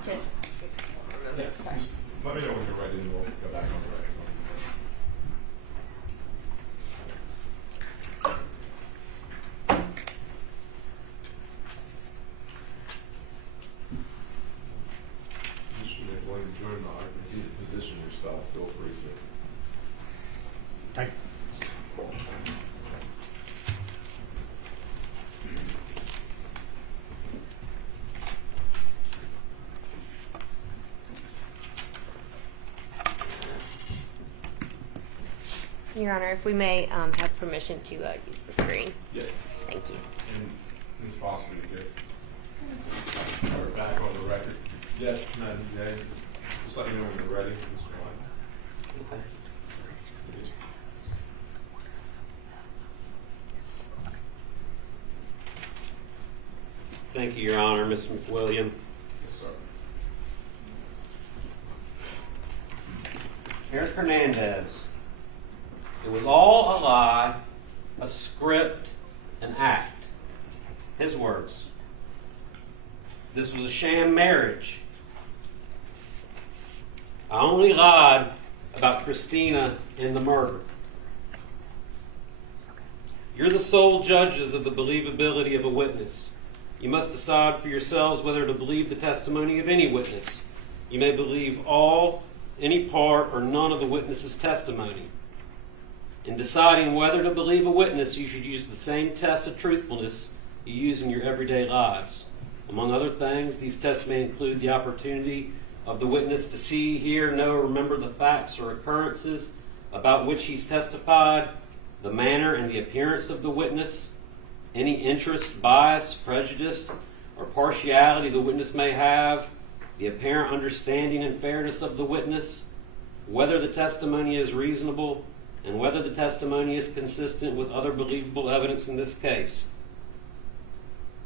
Judge. Yes. Just let me know when you're ready, and we'll go back on the record. Mr. McWilliam, during the argument, you need to position yourself. Feel free to. Thank you. Your Honor, if we may have permission to use the screen. Yes. Thank you. And Ms. Foster, you good? We're back on the record. Yes, Madam J. Just let me know when you're ready. Mr. White. Okay. Thank you, Your Honor. Mr. McWilliam. Yes, sir. Erick Hernandez. It was all a lie, a script, an act. His words. This was a sham marriage. I only lied about Christina and the murder. You're the sole judges of the believability of a witness. You must decide for yourselves whether to believe the testimony of any witness. You may believe all, any part, or none of the witness's testimony. In deciding whether to believe a witness, you should use the same test of truthfulness you use in your everyday lives. Among other things, these tests may include the opportunity of the witness to see, hear, know, or remember the facts or occurrences about which he's testified, the manner and the appearance of the witness, any interest, bias, prejudice, or partiality the witness may have, the apparent understanding and fairness of the witness, whether the testimony is reasonable, and whether the testimony is consistent with other believable evidence in this case.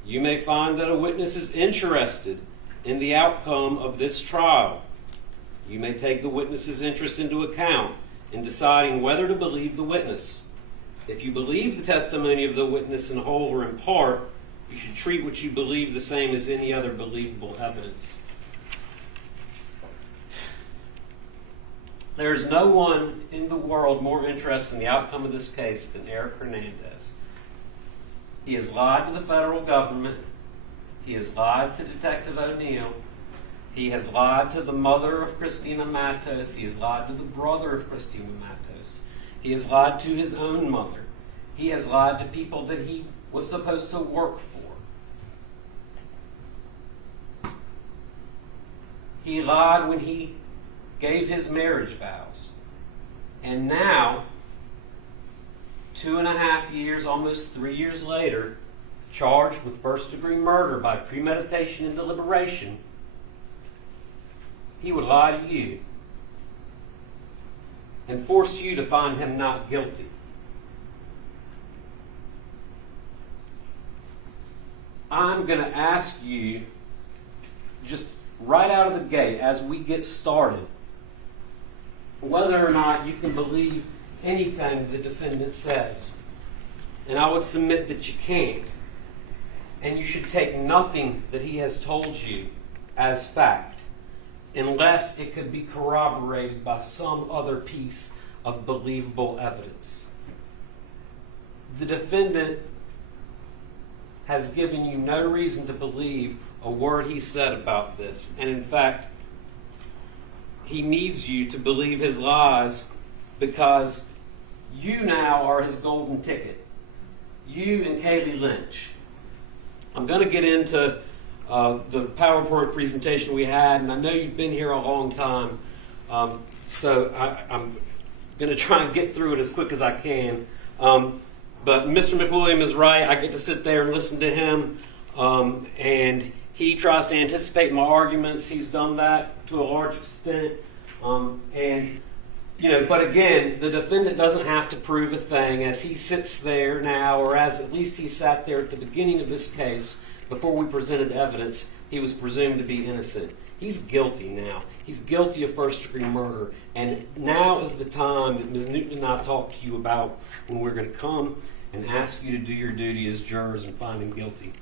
You may find that a witness is interested in the outcome of this trial. You may take the witness's interest into account in deciding whether to believe the witness. If you believe the testimony of the witness in whole or in part, you should treat what you believe the same as any other believable evidence. There is no one in the world more interested in the outcome of this case than Erick Hernandez. He has lied to the federal government. He has lied to Detective O'Neill. He has lied to the mother of Christina Matos. He has lied to the brother of Christina Matos. He has lied to his own mother. He has lied to people that he was supposed to work for. He lied when he gave his marriage vows. And now, 2.5 years, almost 3 years later, charged with first-degree murder by premeditation and deliberation, he would lie to you and force you to find him not guilty. I'm going to ask you, just right out of the gate, as we get started, whether or not you can believe anything the defendant says. And I would submit that you can't. And you should take nothing that he has told you as fact, unless it could be corroborated by some other piece of believable evidence. The defendant has given you no reason to believe a word he said about this. And in fact, he needs you to believe his lies because you now are his golden ticket. You and Kaylee Lynch. I'm going to get into the PowerPoint presentation we had, and I know you've been here a long time, so I'm going to try and get through it as quick as I can. But Mr. McWilliam is right. I get to sit there and listen to him, and he tries to anticipate my arguments. He's done that to a large extent. But again, the defendant doesn't have to prove a thing as he sits there now, or as at least he sat there at the beginning of this case before we presented evidence. He was presumed to be innocent. He's guilty now. He's guilty of first-degree murder. And now is the time that Ms. Newton and I talked to you about when we're going to come and ask you to do your duty as jurors and find him guilty.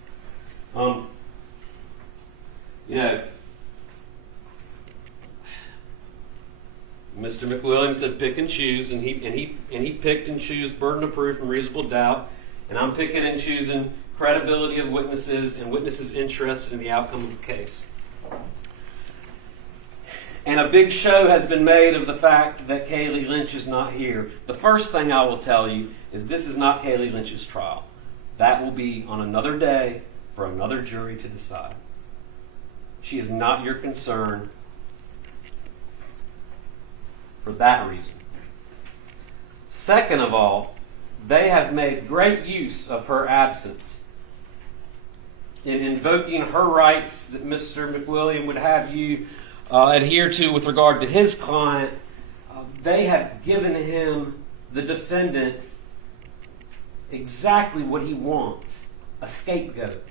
Mr. McWilliams said pick and choose, and he picked and chose burden of proof and reasonable doubt, and I'm picking and choosing credibility of witnesses and witnesses interested in the outcome of the case. And a big show has been made of the fact that Kaylee Lynch is not here. The first thing I will tell you is this is not Kaylee Lynch's trial. That will be on another day for another jury to decide. She is not your concern for that reason. Second of all, they have made great use of her absence in invoking her rights that Mr. McWilliam would have you adhere to with regard to his client. They have given him, the defendant, exactly what he wants, a scapegoat.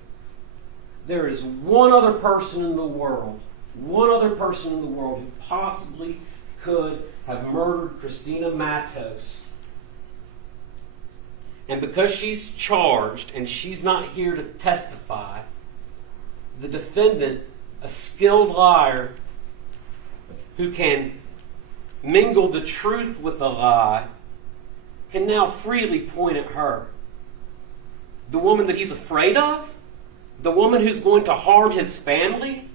There is one other person in the world who possibly could have murdered Christina Matos. And because she's charged and she's not here to testify, the defendant, a skilled liar who can mingle the truth with a lie, can now freely point at her. The woman that he's afraid of? The woman who's going to harm his family?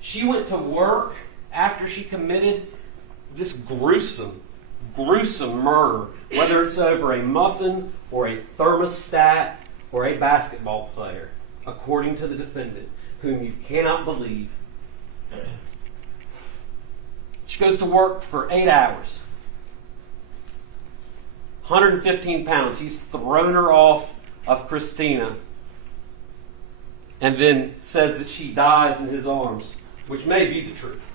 She went to work after she committed this gruesome murder, whether it's over a muffin or a thermostat or a basketball player, according to the defendant, whom you cannot believe. She goes to work for 8 hours. 115 pounds. He's thrown her off of Christina and then says that she dies in his arms, which may be the truth.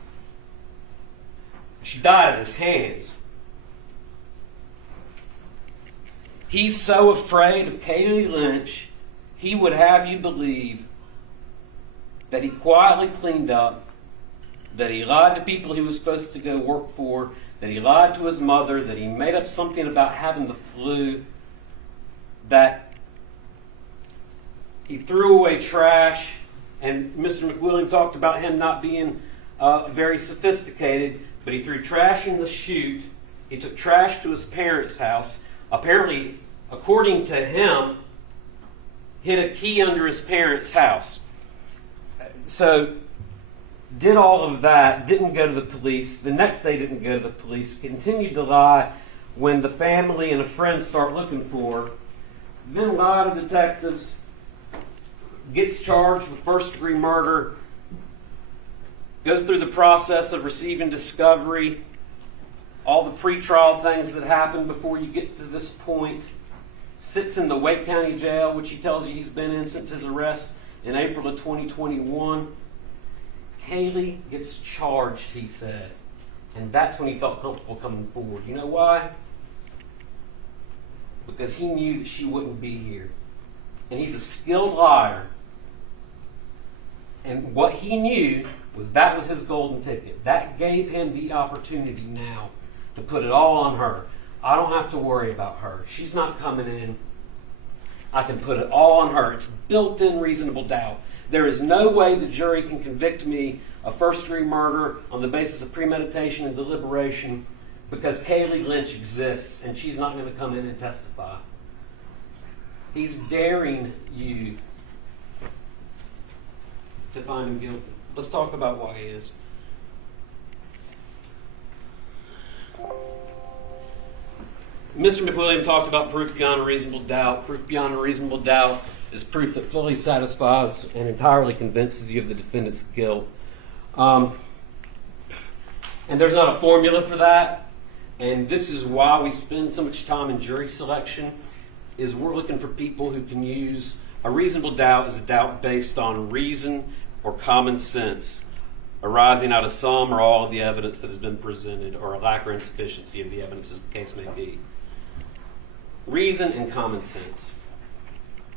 She died at his hands. He's so afraid of Kaylee Lynch, he would have you believe that he quietly cleaned up, that he lied to people he was supposed to go work for, that he lied to his mother, that he made up something about having the flu, that he threw away trash, and Mr. McWilliam talked about him not being very sophisticated, but he threw trash in the chute. He took trash to his parents' house. Apparently, according to him, hid a key under his parents' house. So, did all of that, didn't go to the police. The next day didn't go to the police. Continued to lie when the family and a friend start looking for her. Then lied to detectives. Gets charged with first-degree murder. Goes through the process of receiving discovery. All the pretrial things that happen before you get to this point. Sits in the Wake County Jail, which he tells you he's been in since his arrest in April of 2021. Kaylee gets charged, he said. And that's when he felt comfortable coming forward. You know why? Because he knew that she wouldn't be here. And he's a skilled liar. And what he knew was that was his golden ticket. That gave him the opportunity now to put it all on her. I don't have to worry about her. She's not coming in. I can put it all on her. It's built-in reasonable doubt. There is no way the jury can convict me of first-degree murder on the basis of premeditation and deliberation because Kaylee Lynch exists and she's not going to come in and testify. He's daring you to find him guilty. Let's talk about why he is. Mr. McWilliam talked about proof beyond a reasonable doubt. Proof beyond a reasonable doubt is proof that fully satisfies and entirely convinces you of the defendant's guilt. And there's not a formula for that. And this is why we spend so much time in jury selection, is we're looking for people who can use a reasonable doubt as a doubt based on reason or common sense, arising out of some or all of the evidence that has been presented, or a lack or insufficiency of the evidence, as the case may be. Reason and common sense.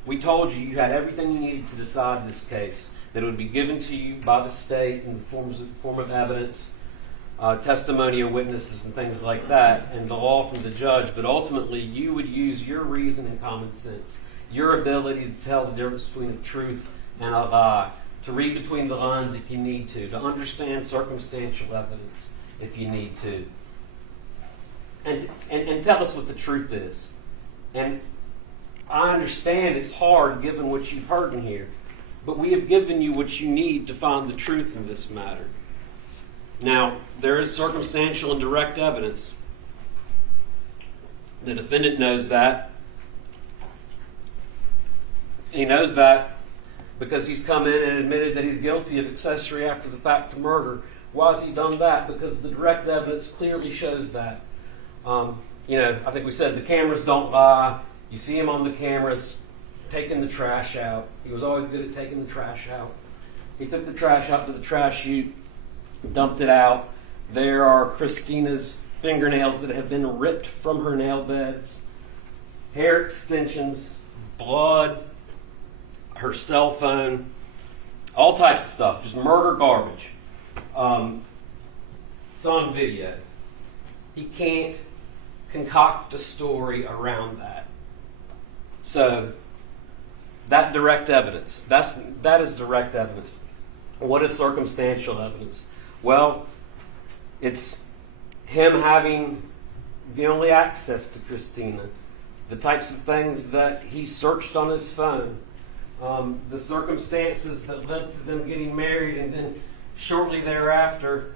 We told you you had everything you needed to decide this case, that it would be given to you by the state in the form of evidence, testimony of witnesses and things like that, and the law from the judge, but ultimately you would use your reason and common sense, your ability to tell the difference between a truth and a lie, to read between the lines if you need to understand circumstantial evidence if you need to, and tell us what the truth is. And I understand it's hard given what you've heard in here, but we have given you what you need to find the truth in this matter. Now, there is circumstantial and direct evidence. The defendant knows that. He knows that because he's come in and admitted that he's guilty of accessory after the fact to murder. Why has he done that? Because the direct evidence clearly shows that. I think we said the cameras don't lie. You see him on the cameras taking the trash out. He was always good at taking the trash out. He took the trash out to the trash chute, dumped it out. There are Christina's fingernails that have been ripped from her nail beds, hair extensions, blood, her cell phone. all types of stuff, just murder garbage. It's on video. He can't concoct a story around that. So that direct evidence, that is direct evidence. What is circumstantial evidence? Well, it's him having the only access to Christina, the types of things that he searched on his phone, the circumstances that led to them getting married, and then shortly thereafter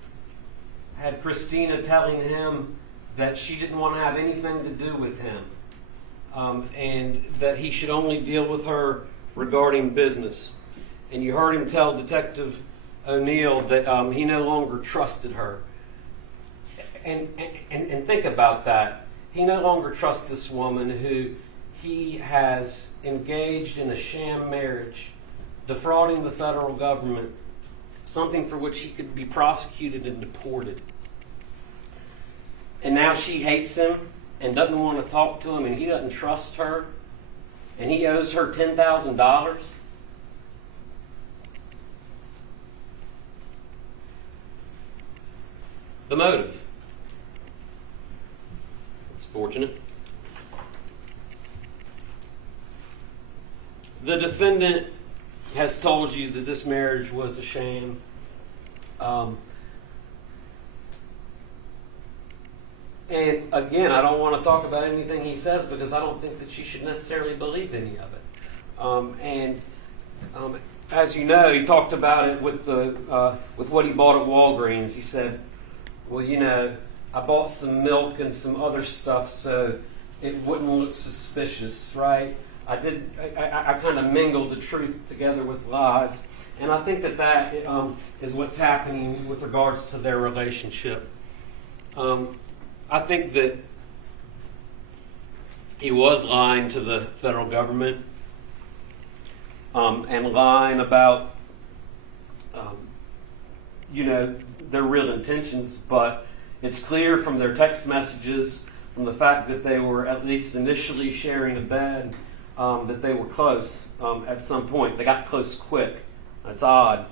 had Christina telling him that she didn't want to have anything to do with him, and that he should only deal with her regarding business. And you heard him tell Detective O'Neill that he no longer trusted her. And think about that. He no longer trusts this woman who he has engaged in a sham marriage, defrauding the federal government, something for which he could be prosecuted and deported. And now she hates him and doesn't want to talk to him, and he doesn't trust her, and he owes her $10,000. The motive. It's fortunate. The defendant has told you that this marriage was a sham. And again, I don't want to talk about anything he says because I don't think that you should necessarily believe any of it. As you know, he talked about it with what he bought at Walgreens. He said, well, you know, I bought some milk and some other stuff so it wouldn't look suspicious, right? I kind of mingled the truth together with lies. And I think that is what's happening with regards to their relationship. I think that he was lying to the federal government and lying about, their real intentions. But it's clear from their text messages, from the fact that they were at least initially sharing a bed, that they were close at some point. They got close quick. That's odd.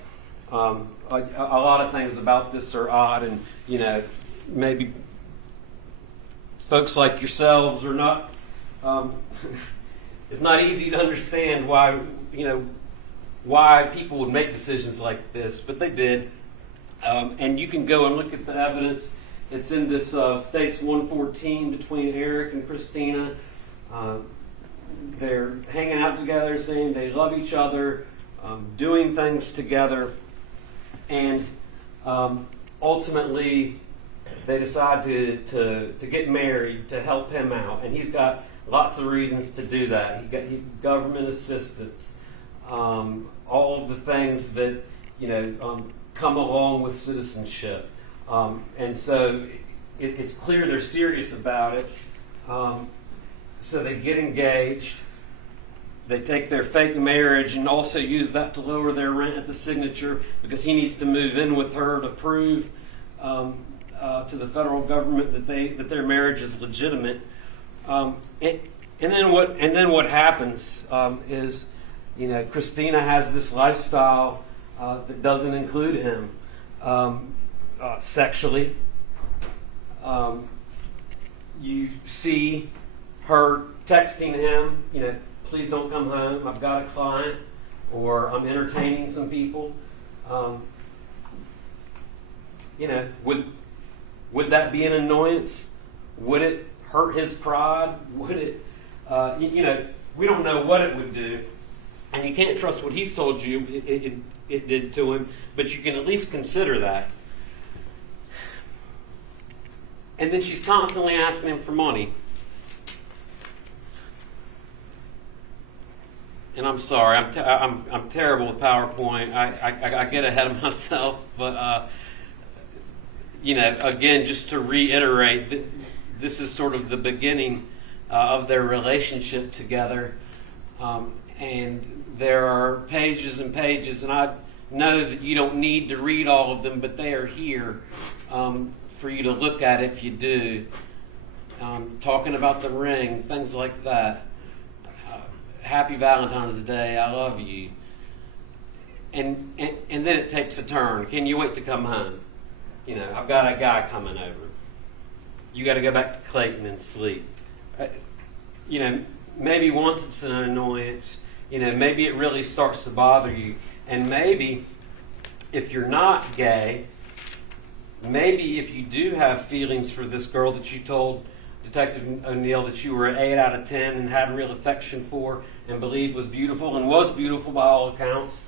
A lot of things about this are odd, and maybe folks like yourselves are not. It's not easy to understand why people would make decisions like this, but they did. And you can go and look at the evidence. It's in this States 114 between Eric and Christina. They're hanging out together, saying they love each other, doing things together, and ultimately they decide to get married to help him out. And he's got lots of reasons to do that. He got government assistance, all of the things that come along with citizenship. And so it's clear they're serious about it. So they get engaged. They take their fake marriage and also use that to lower their rent at the signature because he needs to move in with her to prove to the federal government that their marriage is legitimate. And then what happens is Christina has this lifestyle that doesn't include him sexually. You see her texting him, please don't come home, I've got a client, or I'm entertaining some people. Would that be an annoyance? Would it hurt his pride? Would it, we don't know what it would do. And you can't trust what he's told you it did to him, but you can at least consider that. And then she's constantly asking him for money. And I'm sorry, I'm terrible with PowerPoint. I get ahead of myself, but again, just to reiterate, this is sort of the beginning of their relationship together, and there are pages and pages, and I know that you don't need to read all of them, but they are here for you to look at if you do. Talking about the ring, things like that. Happy Valentine's Day, I love you. and then it takes a turn. Can you wait to come home? You know, I've got a guy coming over. You got to go back to Clayton and sleep. You know, maybe once it's an annoyance. You know, maybe it really starts to bother you. And maybe if you're not gay, maybe if you do have feelings for this girl that you told Detective O'Neill that you were an 8 out of 10 and had real affection for and believed was beautiful and was beautiful by all accounts,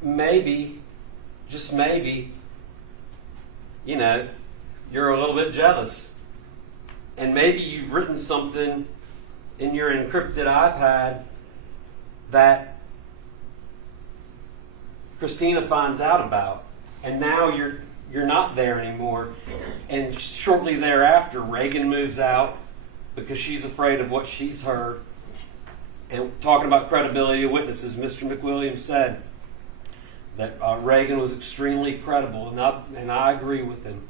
maybe, just maybe, you know, you're a little bit jealous. And maybe you've written something in your encrypted iPad that Christina finds out about. And now you're not there anymore. And shortly thereafter, Reagan moves out because she's afraid of what she's heard. And talking about credibility of witnesses, Mr. McWilliams said that Reagan was extremely credible, and I agree with him.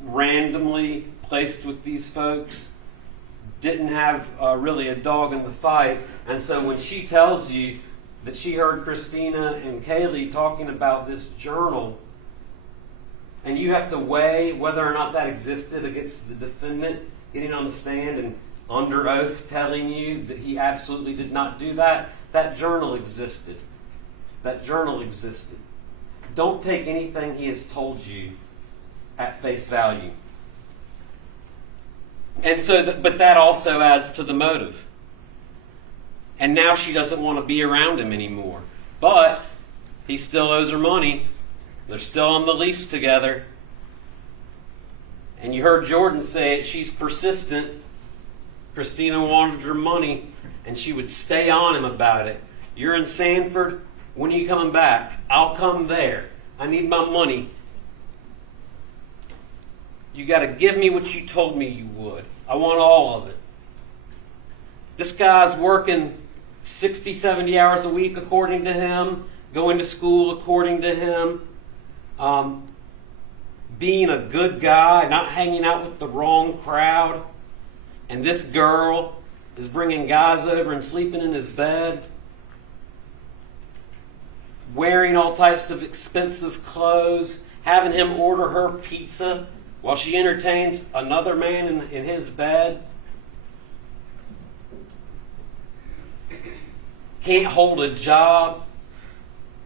Randomly placed with these folks, didn't have really a dog in the fight. And so when she tells you that she heard Christina and Kaylee talking about this journal, and you have to weigh whether or not that existed against the defendant getting on the stand and under oath telling you that he absolutely did not do that, that journal existed. That journal existed. Don't take anything he has told you at face value. And so, but that also adds to the motive. And now she doesn't want to be around him anymore. But he still owes her money. They're still on the lease together. And you heard Jordan say it, she's persistent. Christina wanted her money, and she would stay on him about it. You're in Sanford. When are you coming back? I'll come there. I need my money. You got to give me what you told me you would. I want all of it. This guy's working 60, 70 hours a week according to him, going to school according to him, being a good guy, not hanging out with the wrong crowd. And this girl is bringing guys over and sleeping in his bed, wearing all types of expensive clothes, having him order her pizza while she entertains another man in his bed. Can't hold a job,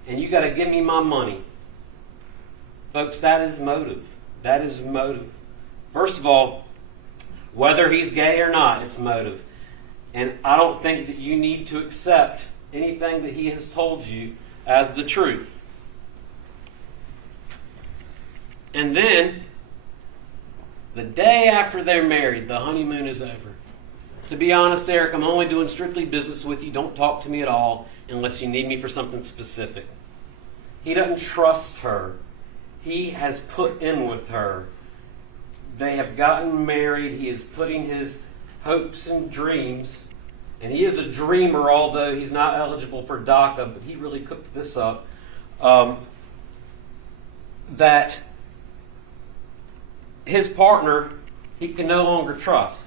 and you got to give me my money. Folks, that is motive. That is motive. First of all, whether he's gay or not, it's motive. And I don't think that you need to accept anything that he has told you as the truth. And then, the day after they're married, the honeymoon is over. To be honest, Eric, I'm only doing strictly business with you. Don't talk to me at all unless you need me for something specific. He doesn't trust her. He has put in with her. They have gotten married. He is putting his hopes and dreams, and he is a dreamer, although he's not eligible for DACA, but he really cooked this up, that his partner he can no longer trust.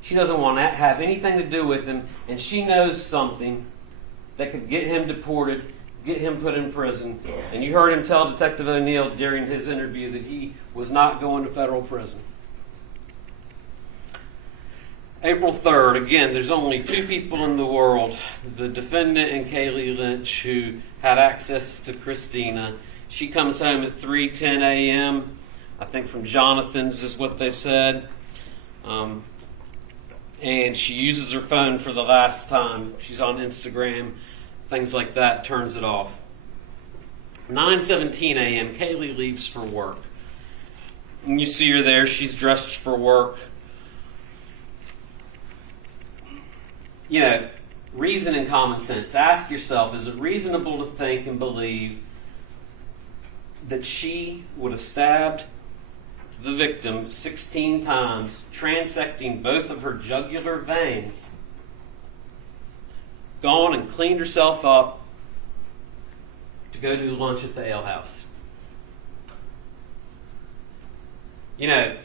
She doesn't want to have anything to do with him, and she knows something that could get him deported, get him put in prison. And you heard him tell Detective O'Neill during his interview that he was not going to federal prison. April 3rd, again, there's only two people in the world, the defendant and Kaylee Lynch, who had access to Christina. She comes home at 3:10 a.m., I think from Jonathan's is what they said. And she uses her phone for the last time. She's on Instagram, things like that, turns it off. 9:17 a.m., Kaylee leaves for work. And you see her there, she's dressed for work. You know, reason and common sense. Ask yourself, is it reasonable to think and believe that she would have stabbed the victim 16 times, transecting both of her jugular veins, gone and cleaned herself up to go do lunch at the ale house? You know,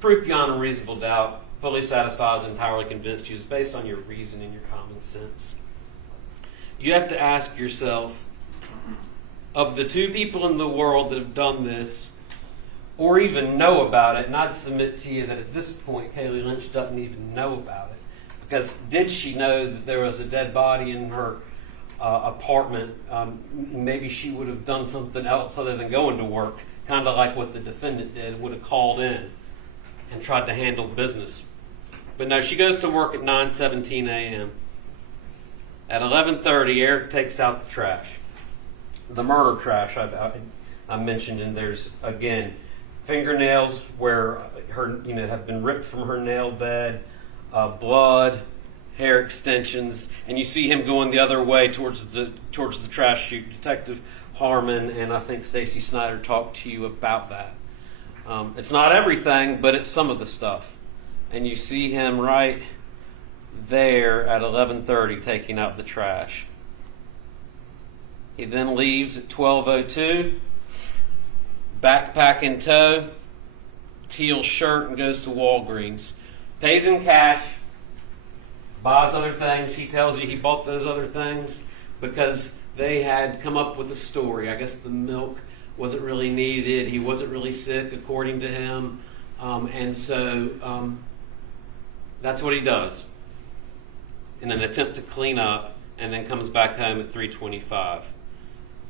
proof beyond a reasonable doubt, fully satisfies and entirely convinced you is based on your reason and your common sense. You have to ask yourself, of the two people in the world that have done this, or even know about it, and I'd submit to you that at this point, Kaylee Lynch doesn't even know about it. Because did she know that there was a dead body in her apartment? Maybe she would have done something else other than going to work, kind of like what the defendant did, would have called in and tried to handle business. But no, she goes to work at 9:17 a.m. At 11:30, Erick takes out the trash. The murder trash I mentioned, and there's, again, fingernails where her, have been ripped from her nail bed, blood, hair extensions, and you see him going the other way towards the trash chute. Detective Harmon and I think Stacy Snyder talked to you about that. It's not everything, but it's some of the stuff. And you see him right there at 11:30 taking out the trash. He then leaves at 12:02, backpack in tow, teal shirt, and goes to Walgreens. Pays in cash, buys other things. He tells you he bought those other things because they had come up with a story. I guess the milk wasn't really needed. He wasn't really sick, according to him. And so that's what he does in an attempt to clean up, and then comes back home at 3:25.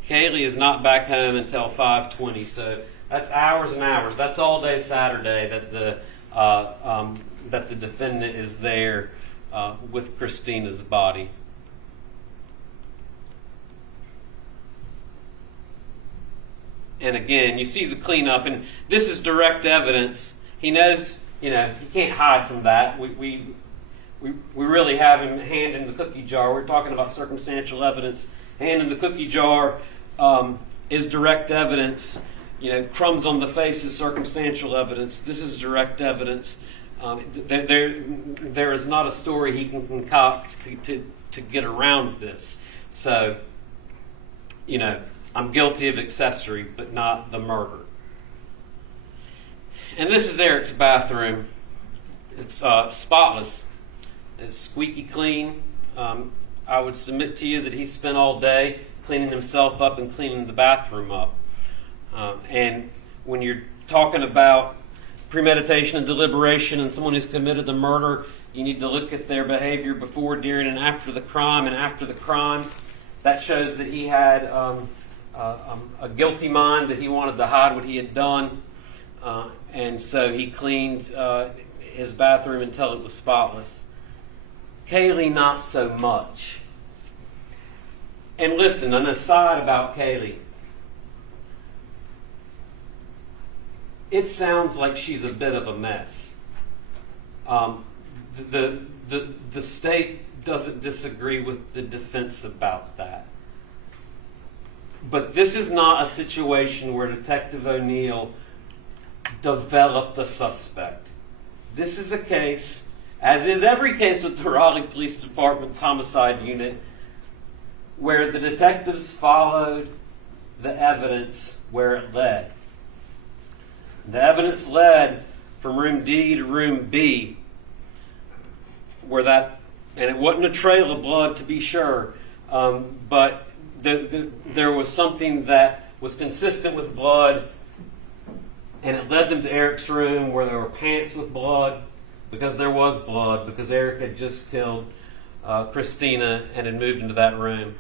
Kaylee is not back home until 5:20, so that's hours and hours. That's all day Saturday that the defendant is there with Christina's body. And again, you see the cleanup, and this is direct evidence. He knows, he can't hide from that. We really have him hand in the cookie jar. We're talking about circumstantial evidence. Hand in the cookie jar is direct evidence. Crumbs on the face is circumstantial evidence. This is direct evidence. There is not a story he can concoct to get around this. So, I'm guilty of accessory, but not the murder. And this is Erick's bathroom. It's spotless. It's squeaky clean. I would submit to you that he spent all day cleaning himself up and cleaning the bathroom up. And when you're talking about premeditation and deliberation and someone who's committed the murder, you need to look at their behavior before, during, and after the crime. And after the crime, that shows that he had a guilty mind, that he wanted to hide what he had done. And so he cleaned his bathroom until it was spotless. Kaylee, not so much. And listen, an aside about Kaylee. It sounds like she's a bit of a mess. The state doesn't disagree with the defense about that. But this is not a situation where Detective O'Neill developed a suspect. This is a case, as is every case with the Raleigh Police Department's homicide unit, where the detectives followed the evidence where it led. The evidence led from room D to room B, and it wasn't a trail of blood to be sure, but there was something that was consistent with blood, and it led them to Erick's room where there were pants with blood, because there was blood, because Erick had just killed Christina and had moved into that room.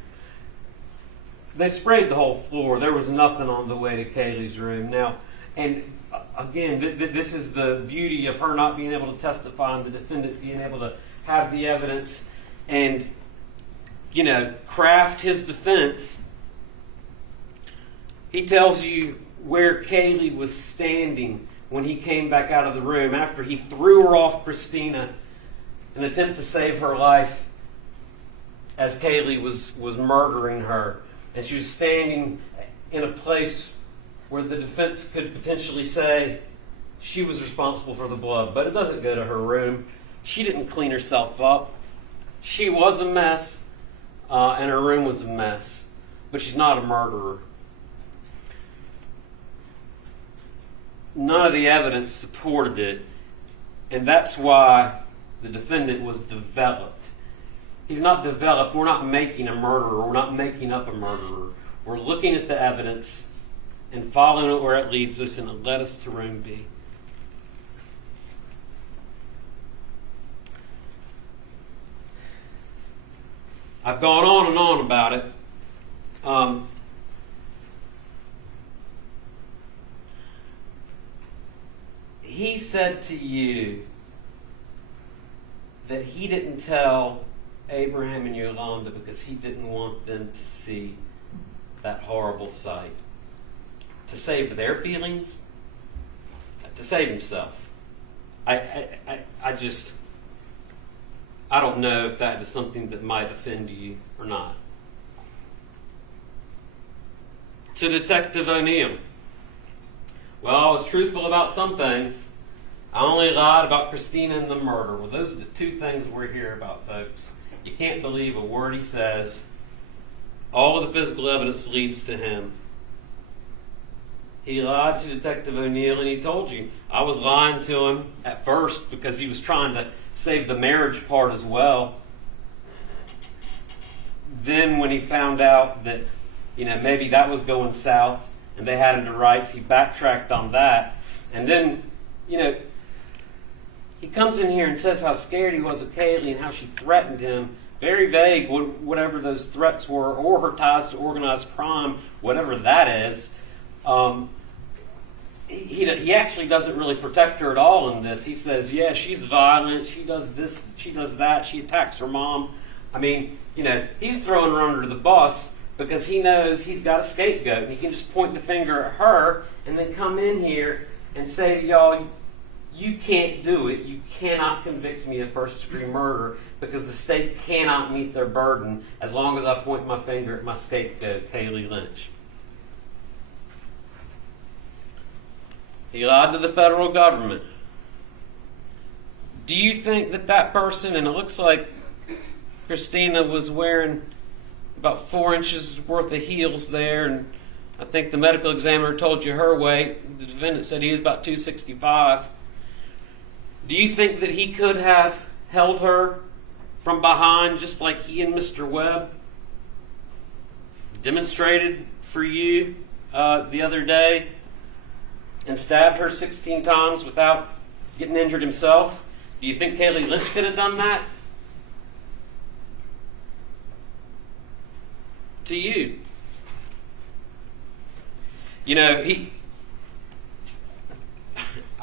They sprayed the whole floor. There was nothing on the way to Kaylee's room. Now, and again, this is the beauty of her not being able to testify and the defendant being able to have the evidence and, craft his defense. He tells you where Kaylee was standing when he came back out of the room after he threw her off Christina in an attempt to save her life as Kaylee was murdering her. And she was standing in a place where the defense could potentially say she was responsible for the blood. But it doesn't go to her room. She didn't clean herself up. She was a mess, and her room was a mess. But she's not a murderer. None of the evidence supported it. And that's why the defendant was developed. He's not developed. We're not making a murderer. We're not making up a murderer. We're looking at the evidence and following it where it leads us, and it led us to room B. I've gone on and on about it. He said to you that he didn't tell Abraham and Yolanda because he didn't want them to see that horrible sight. To save their feelings? To save himself. I don't know if that is something that might offend you or not. To Detective O'Neill. Well, I was truthful about some things. I only lied about Christina and the murder. Well, those are the two things we're here about, folks. You can't believe a word he says. All of the physical evidence leads to him. He lied to Detective O'Neill, and he told you. I was lying to him at first because he was trying to save the marriage part as well. Then when he found out that, maybe that was going south and they had him to rights, he backtracked on that. And then, he comes in here and says how scared he was of Kaylee and how she threatened him. Very vague, whatever those threats were, or her ties to organized crime, whatever that is. He actually doesn't really protect her at all in this. He says, yeah, she's violent, she does this, she does that, she attacks her mom. I mean, he's throwing her under the bus because he knows he's got a scapegoat. And he can just point the finger at her and then come in here and say to y'all, you can't do it. You cannot convict me of first-degree murder because the state cannot meet their burden as long as I point my finger at my scapegoat, Kaylee Lynch. He lied to the federal government. Do you think that person, and it looks like Christina was wearing about 4 inches worth of heels there, and I think the medical examiner told you her weight. The defendant said he was about 265. Do you think that he could have held her from behind just like he and Mr. Webb demonstrated for you the other day and stabbed her 16 times without getting injured himself? Do you think Kaylee Lynch could have done that? To you.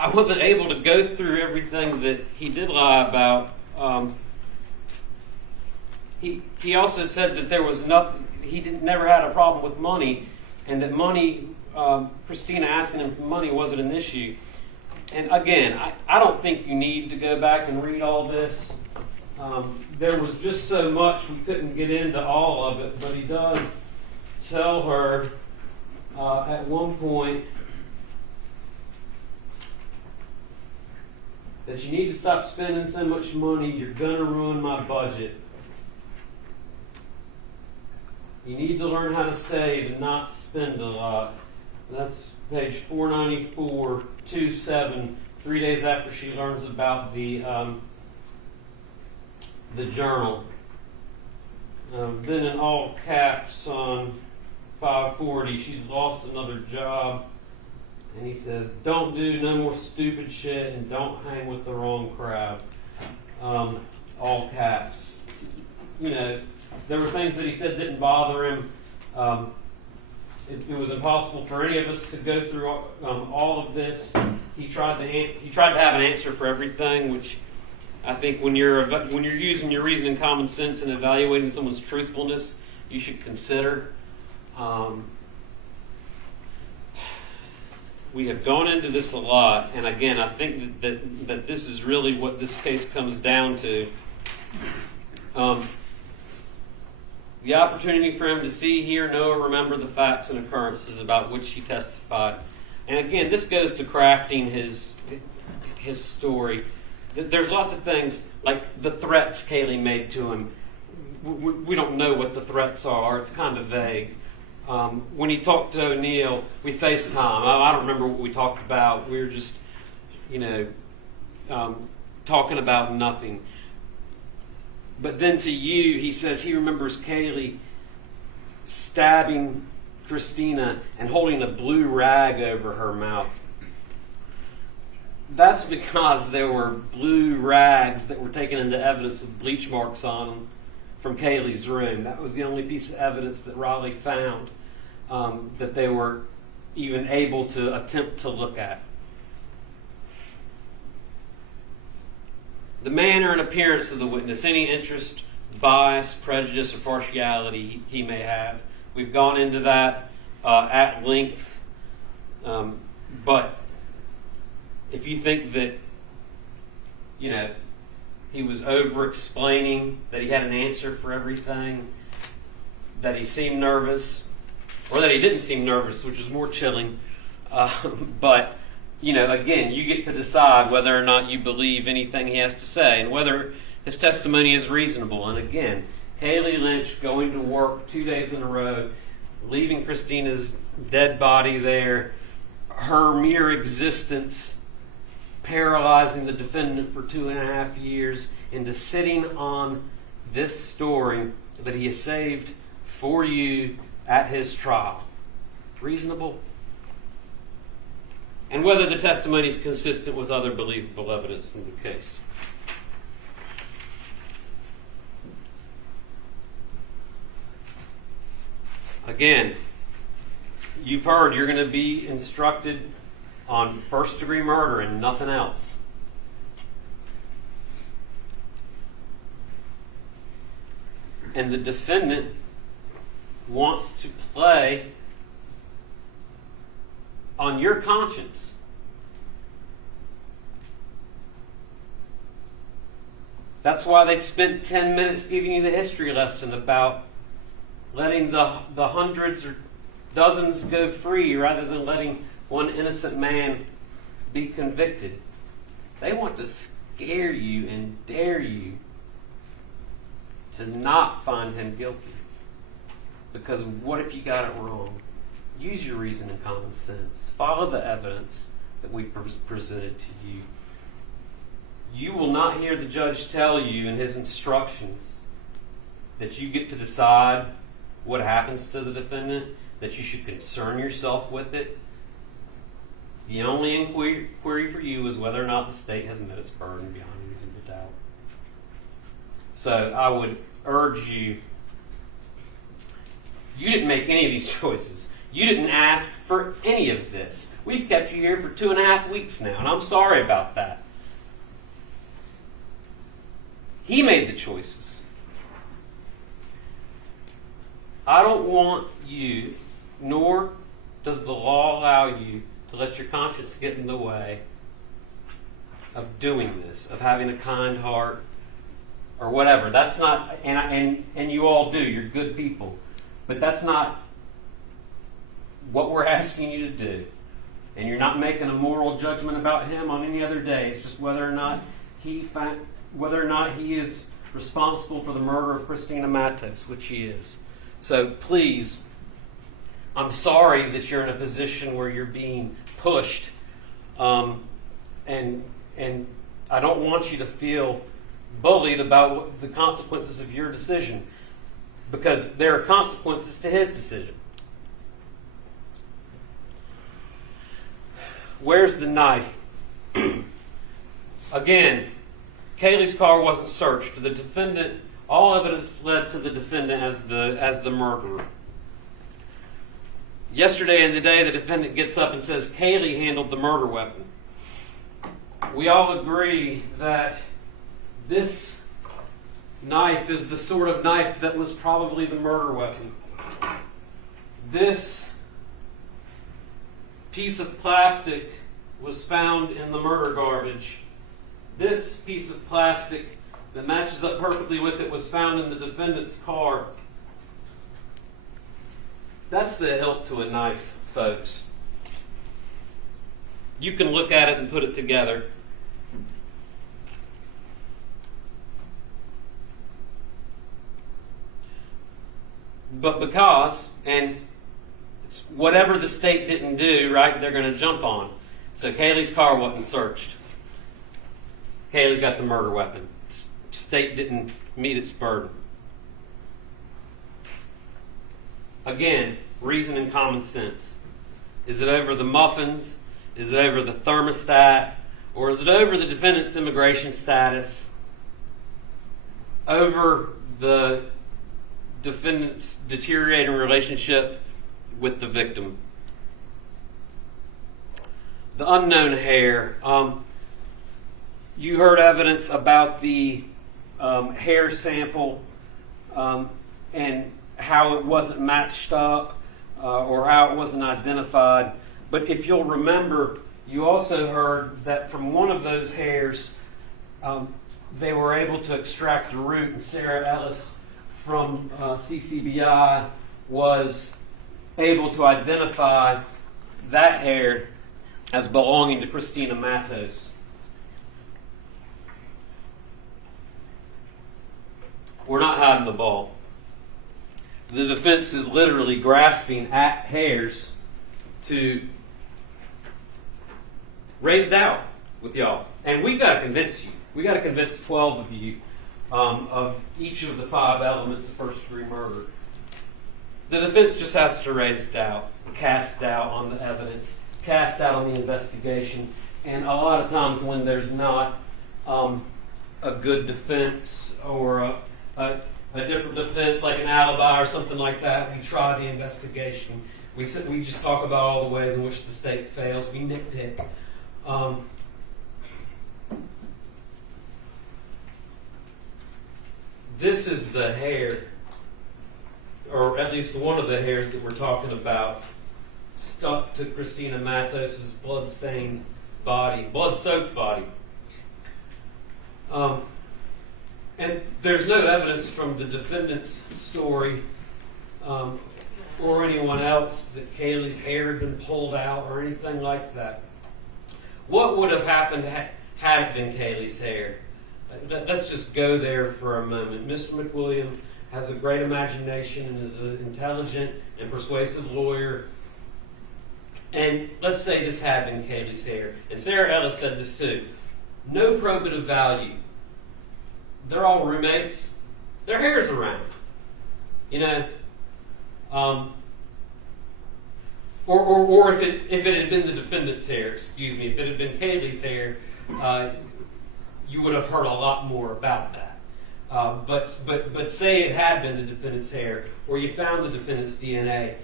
I wasn't able to go through everything that he did lie about. He also said that there was nothing. He never had a problem with money, and that money, Christina asking him for money, wasn't an issue. And again, I don't think you need to go back and read all this. There was just so much we couldn't get into all of it, but he does tell her at one point that you need to stop spending so much money, you're going to ruin my budget. You need to learn how to save and not spend a lot. That's page 494, 27, 3 days after she learns about the journal. Then in all caps on 540, she's lost another job. And he says, don't do no more stupid shit and don't hang with the wrong crowd. All caps. There were things that he said didn't bother him. It was impossible for any of us to go through all of this. He tried to have an answer for everything, which I think when you're using your reason and common sense and evaluating someone's truthfulness, you should consider. We have gone into this a lot, and again, I think that this is really what this case comes down to. The opportunity for him to see, hear, know, or remember the facts and occurrences about which he testified. And again, this goes to crafting his story. There's lots of things, like the threats Kaylee made to him. We don't know what the threats are. It's kind of vague. When he talked to O'Neill, we FaceTime. I don't remember what we talked about. We were just, talking about nothing. But then to you, he says he remembers Kaylee stabbing Christina and holding a blue rag over her mouth. That's because there were blue rags that were taken into evidence with bleach marks on them from Kaylee's room. That was the only piece of evidence that Raleigh found that they were even able to attempt to look at. The manner and appearance of the witness, any interest, bias, prejudice, or partiality he may have. We've gone into that at length. But if you think that, he was over-explaining, that he had an answer for everything, that he seemed nervous, or that he didn't seem nervous, which is more chilling. But, again, you get to decide whether or not you believe anything he has to say and whether his testimony is reasonable. And again, Kaylee Lynch going to work 2 days in a row, leaving Christina's dead body there, her mere existence paralyzing the defendant for 2.5 years into sitting on this story that he has saved for you at his trial. Reasonable? And whether the testimony is consistent with other believable evidence in the case. Again, you've heard you're going to be instructed on first-degree murder and nothing else. And the defendant wants to play on your conscience. That's why they spent 10 minutes giving you the history lesson about letting the hundreds or dozens go free rather than letting one innocent man be convicted. They want to scare you and dare you to not find him guilty. Because what if you got it wrong? Use your reason and common sense. Follow the evidence that we've presented to you. You will not hear the judge tell you in his instructions that you get to decide what happens to the defendant, that you should concern yourself with it. The only inquiry for you is whether or not the state has met its burden beyond reasonable doubt. So I would urge you, you didn't make any of these choices. You didn't ask for any of this. We've kept you here for 2.5 weeks now, and I'm sorry about that. He made the choices. I don't want you, nor does the law allow you, to let your conscience get in the way of doing this, of having a kind heart, or whatever. That's not, and you all do, you're good people. But that's not what we're asking you to do. And you're not making a moral judgment about him on any other day. It's just whether or not he is responsible for the murder of Christina Matos, which he is. So please, I'm sorry that you're in a position where you're being pushed, and I don't want you to feel bullied about the consequences of your decision, because there are consequences to his decision. Where's the knife? Again, Kaylee's car wasn't searched. The defendant, all evidence led to the defendant as the murderer. Yesterday and today, the defendant gets up and says Kaylee handled the murder weapon. We all agree that this knife is the sort of knife that was probably the murder weapon. This piece of plastic was found in the murder garbage. This piece of plastic that matches up perfectly with it was found in the defendant's car. That's the hilt to a knife, folks. You can look at it and put it together. But because, and it's whatever the state didn't do, right, they're going to jump on. So Kaylee's car wasn't searched. Kaylee's got the murder weapon. State didn't meet its burden. Again, reason and common sense. Is it over the muffins? Is it over the thermostat? Or is it over the defendant's immigration status? Over the defendant's deteriorating relationship with the victim? The unknown hair. You heard evidence about the hair sample and how it wasn't matched up or how it wasn't identified. But if you'll remember, you also heard that from one of those hairs, they were able to extract the root, and Sarah Ellis from CCBI was able to identify that hair as belonging to Christina Matos. We're not hiding the ball. The defense is literally grasping at hairs to raise doubt with y'all. And we've got to convince you. We've got to convince 12 of you of each of the 5 elements of first-degree murder. The defense just has to raise doubt, cast doubt on the evidence, cast doubt on the investigation. And a lot of times when there's not a good defense or a different defense, like an alibi or something like that, we try the investigation. We just talk about all the ways in which the state fails. We nitpick. This is the hair, or at least one of the hairs that we're talking about, stuck to Christina Matos' blood-stained body, blood-soaked body. And there's no evidence from the defendant's story or anyone else that Kaylee's hair had been pulled out or anything like that. What would have happened had it been Kaylee's hair? Let's just go there for a moment. Mr. McWilliam has a great imagination and is an intelligent and persuasive lawyer. And let's say this had been Kaylee's hair. And Sarah Ellis said this too. No probative value. They're all roommates. Their hair's around. You know? Or if it had been the defendant's hair, if it had been Kaylee's hair, you would have heard a lot more about that. But say it had been the defendant's hair, or you found the defendant's DNA,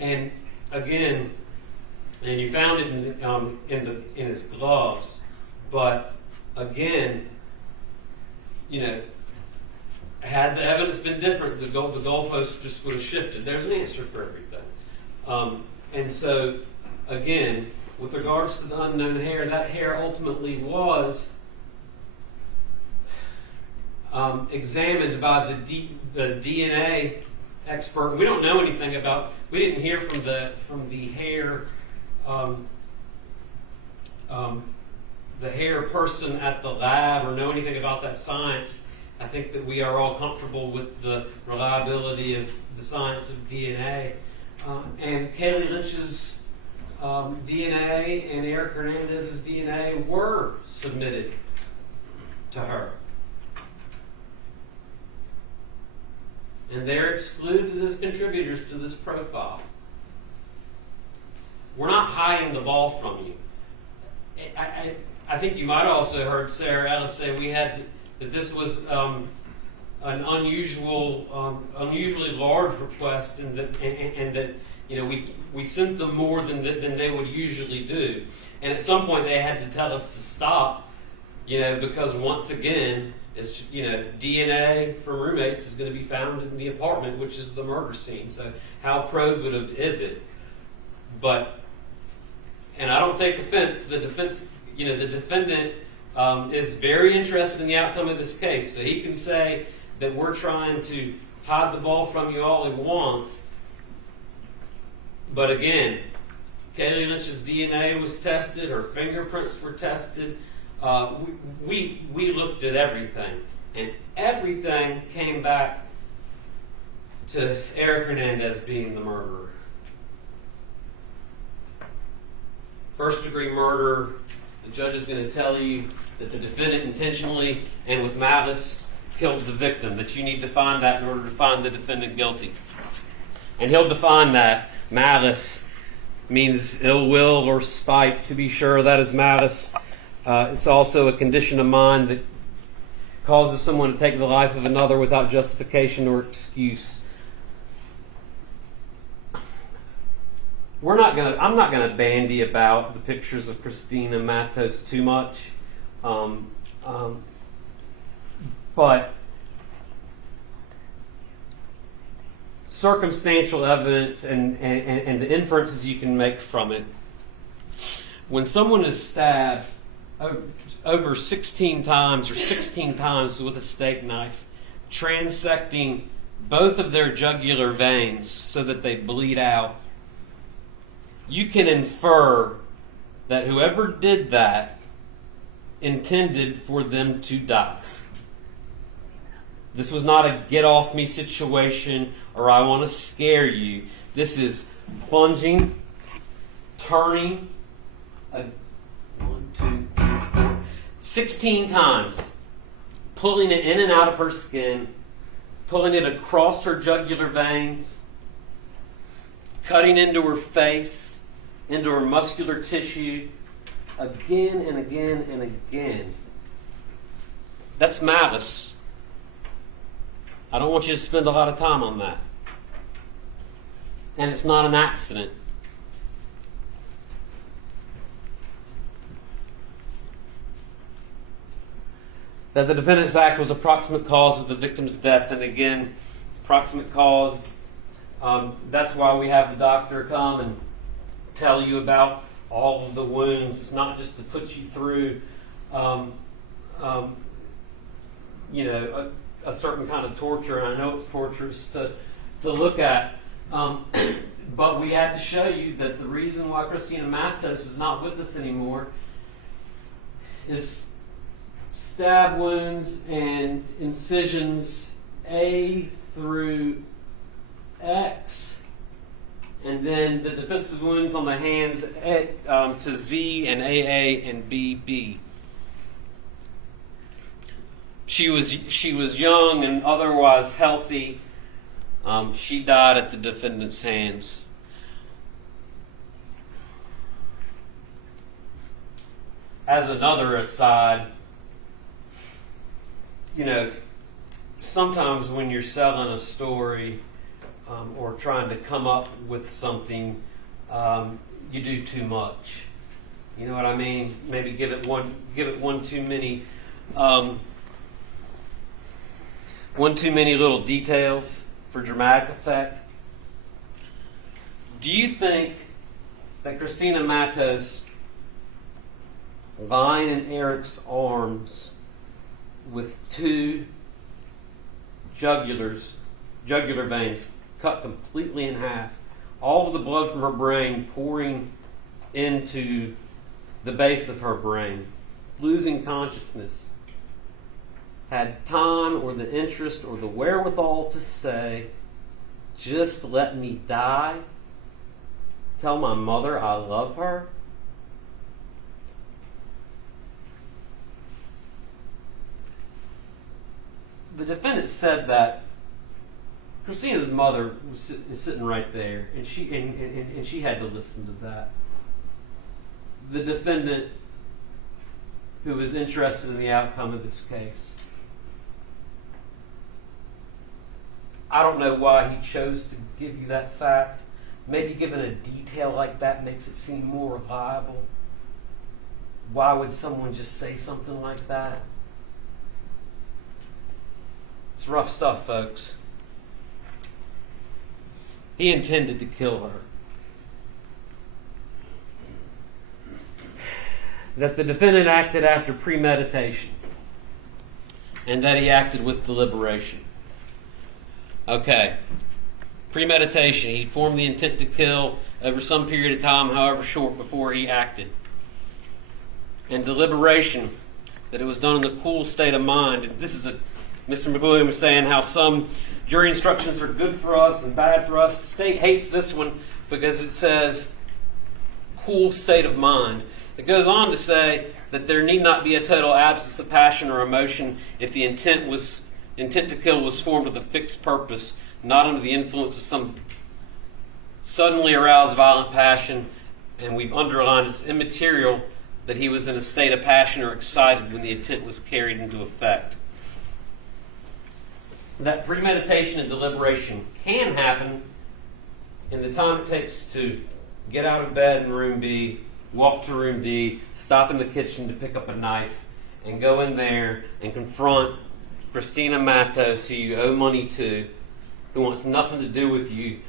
and again, and you found it in his gloves, but again, you know, had the evidence been different, the goalpost just would have shifted. There's an answer for everything. And so, again, with regards to the unknown hair, that hair ultimately was examined by the DNA expert. We don't know anything about. We didn't hear from the hair. The hair person at the lab or know anything about that science. I think that we are all comfortable with the reliability of the science of DNA. And Kaylee Lynch's DNA and Erick Hernandez's DNA were submitted to her. And they're excluded as contributors to this profile. We're not hiding the ball from you. I think you might have also heard Sarah Ellis say that this was an unusually large request, and that you know we sent them more than they would usually do. And at some point they had to tell us to stop, you know, because once again, it's, you know, DNA from roommates is going to be found in the apartment, which is the murder scene. So how probative is it? But, and I don't take offense. The defendant is very interested in the outcome of this case. So he can say that we're trying to hide the ball from you all he wants. But again, Kaylee Lynch's DNA was tested. Her fingerprints were tested. We looked at everything, and everything came back to Erick Hernandez being the murderer. First-degree murder The judge is going to tell you that the defendant intentionally and with malice killed the victim, that you need to find that in order to find the defendant guilty. And he'll define that. Malice means ill will or spite. To be sure, that is malice. It's also a condition of mind that causes someone to take the life of another without justification or excuse. I'm not gonna bandy about the pictures of Christina Matos too much, but circumstantial evidence and the inferences you can make from it. When someone is stabbed over 16 times or 16 times with a steak knife, transecting both of their jugular veins so that they bleed out, you can infer that whoever did that intended for them to die. This was not a get off me situation or I want to scare you. This is plunging, turning, 16 times, pulling it in and out of her skin, pulling it across her jugular veins, cutting into her face, into her muscular tissue, again and again and again. That's malice. I don't want you to spend a lot of time on that. And it's not an accident. That the defendant's act was a proximate cause of the victim's death. And again, proximate cause, that's why we have the doctor come and tell you about all of the wounds. It's not just to put you through, a certain kind of torture. And I know it's torturous to look at. But we had to show you that the reason why Christina Matos is not with us anymore is stab wounds and incisions A through X, and then the defensive wounds on the hands to Z and AA and BB. She was young and otherwise healthy. She died at the defendant's hands. As another aside, sometimes when you're selling a story or trying to come up with something, you do too much. You know what I mean? Maybe give it one too many little details for dramatic effect. Do you think that Christina Matos lying in Erick's arms with two jugular veins cut completely in half, all of the blood from her brain pouring into the base of her brain, losing consciousness, had time or the interest or the wherewithal to say, just let me die, tell my mother I love her? The defendant said that Christina's mother is sitting right there, and she had to listen to that. The defendant, who was interested in the outcome of this case, I don't know why he chose to give you that fact. Maybe given a detail like that makes it seem more reliable. Why would someone just say something like that? It's rough stuff, folks. He intended to kill her. That the defendant acted after premeditation, and that he acted with deliberation. Okay. Premeditation. He formed the intent to kill over some period of time, however short, before he acted. And deliberation, that it was done in the cool state of mind. And this is Mr. McWilliam was saying how some jury instructions are good for us and bad for us. The state hates this one because it says cool state of mind. It goes on to say that there need not be a total absence of passion or emotion if the intent to kill was formed with a fixed purpose, not under the influence of some suddenly aroused violent passion, and we've underlined it's immaterial that he was in a state of passion or excited when the intent was carried into effect. That premeditation and deliberation can happen in the time it takes to get out of bed in room B, walk to room D, stop in the kitchen to pick up a knife, and go in there and confront Christina Matos, who you owe money to, who wants nothing to do with you,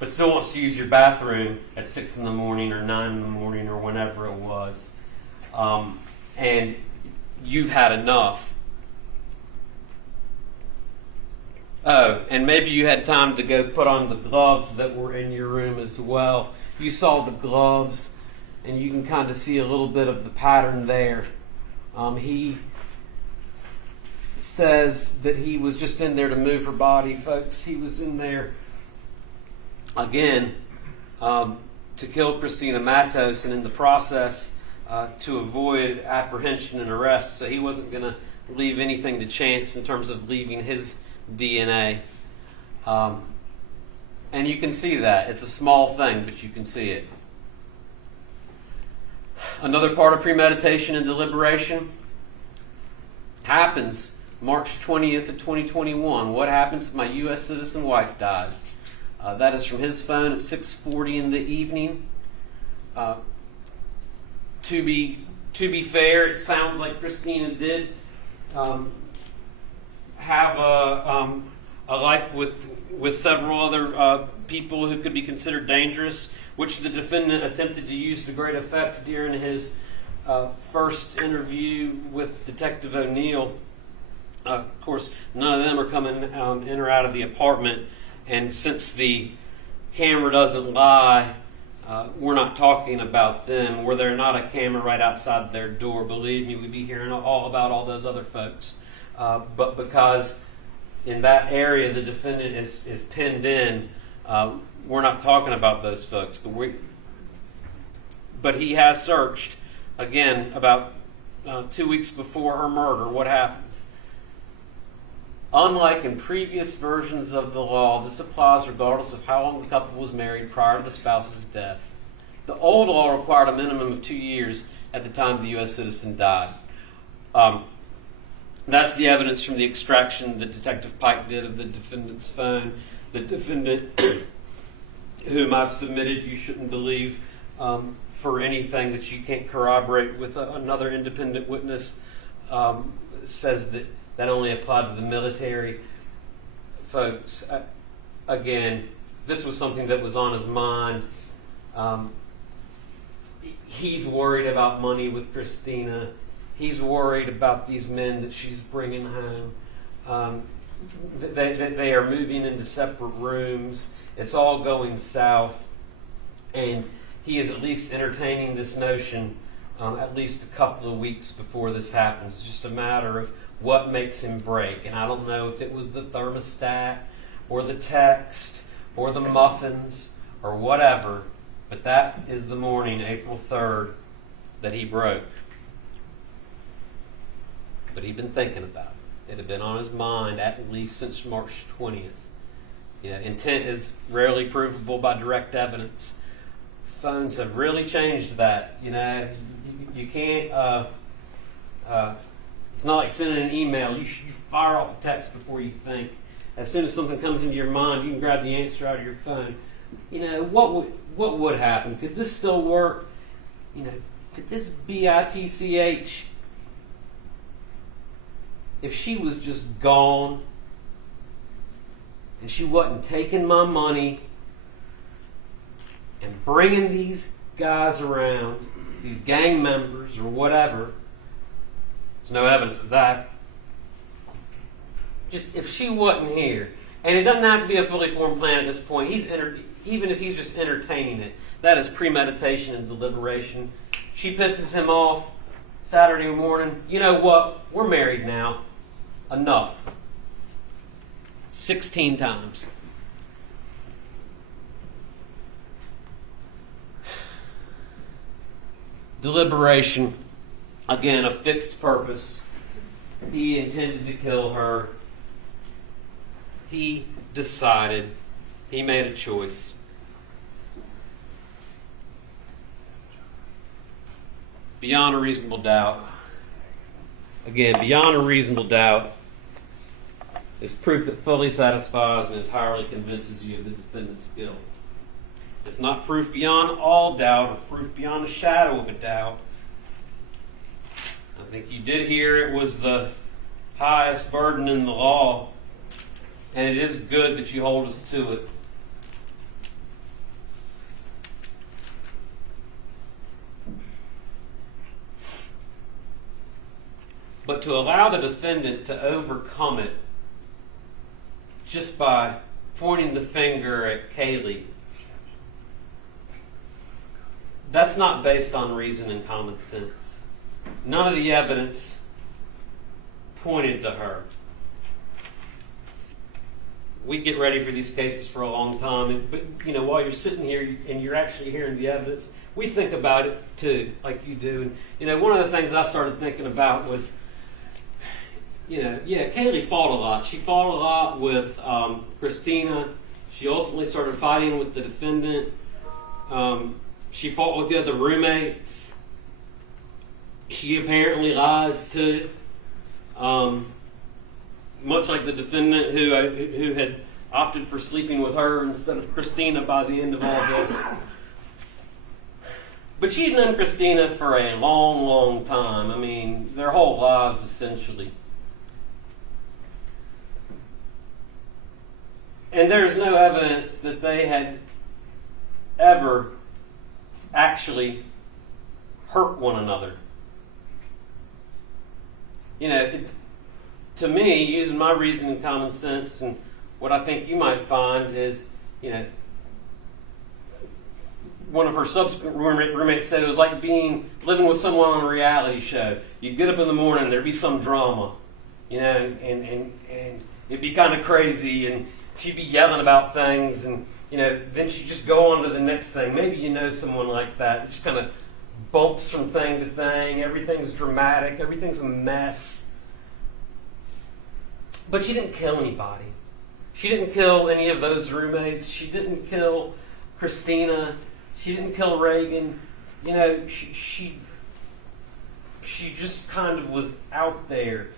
but still wants to use your bathroom at 6 in the morning or 9 in the morning or whenever it was. And you've had enough. Oh, and maybe you had time to go put on the gloves that were in your room as well. You saw the gloves, and you can kind of see a little bit of the pattern there. He says that he was just in there to move her body, folks. He was in there, again, to kill Christina Matos, and in the process, to avoid apprehension and arrest. So he wasn't going to leave anything to chance in terms of leaving his DNA. And you can see that. It's a small thing, but you can see it. Another part of premeditation and deliberation happens March 20th of 2021. What happens if my U.S. citizen wife dies? That is from his phone at 6:40 in the evening. To be fair, it sounds like Christina did have a life with several other people who could be considered dangerous, which the defendant attempted to use to great effect during his first interview with Detective O'Neill. Of course, none of them are coming in or out of the apartment, and since the camera doesn't lie, we're not talking about them. Were there not a camera right outside their door, believe me, we'd be hearing all about all those other folks. But because in that area the defendant is pinned in, we're not talking about those folks. But he has searched, again, about 2 weeks before her murder. What happens? Unlike in previous versions of the law, this applies regardless of how long the couple was married prior to the spouse's death. The old law required a minimum of 2 years at the time the U.S. citizen died. That's the evidence from the extraction that Detective Pike did of the defendant's phone. The defendant, whom I've submitted, you shouldn't believe for anything that you can't corroborate with another independent witness, says that only applied to the military. Folks, again, this was something that was on his mind. He's worried about money with Christina. He's worried about these men that she's bringing home. They are moving into separate rooms. It's all going south. And he is at least entertaining this notion at least a couple of weeks before this happens. It's just a matter of what makes him break. And I don't know if it was the thermostat or the text or the muffins or whatever, but that is the morning, April 3rd, that he broke. But he'd been thinking about it. It had been on his mind at least since March 20th. Intent is rarely provable by direct evidence. Phones have really changed that. You can't. It's not like sending an email. You fire off a text before you think. As soon as something comes into your mind, you can grab the answer out of your phone. What would happen? Could this still work? Could this bitch? If she was just gone and she wasn't taking my money and bringing these guys around, these gang members or whatever, there's no evidence of that. Just if she wasn't here, and it doesn't have to be a fully formed plan at this point, even if he's just entertaining it, that is premeditation and deliberation. She pisses him off Saturday morning. You know what? We're married now. Enough. 16 times. Deliberation, again, a fixed purpose. He intended to kill her. He decided. He made a choice. Beyond a reasonable doubt. Again, beyond a reasonable doubt is proof that fully satisfies and entirely convinces you of the defendant's guilt. It's not proof beyond all doubt or proof beyond a shadow of a doubt. I think you did hear it was the highest burden in the law, and it is good that you hold us to it. But to allow the defendant to overcome it just by pointing the finger at Kaylee, that's not based on reason and common sense. None of the evidence pointed to her. We get ready for these cases for a long time, but while you're sitting here and you're actually hearing the evidence, we think about it too, like you do. And one of the things I started thinking about was, Kaylee fought a lot. She fought a lot with Christina. She ultimately started fighting with the defendant. She fought with the other roommates. She apparently lies too. Much like the defendant who had opted for sleeping with her instead of Christina by the end of all this. But she'd known Christina for a long, long time. I mean, their whole lives, essentially. And there's no evidence that they had ever actually hurt one another. To me, using my reason and common sense, and what I think you might find is, one of her subsequent roommates said it was like living with someone on a reality show. You'd get up in the morning, there'd be some drama, and it'd be kind of crazy, and she'd be yelling about things, and then she'd just go on to the next thing. Maybe someone like that. It just kind of bumps from thing to thing. Everything's dramatic. Everything's a mess. But she didn't kill anybody. She didn't kill any of those roommates. She didn't kill Christina. She didn't kill Reagan. She just kind of was out there,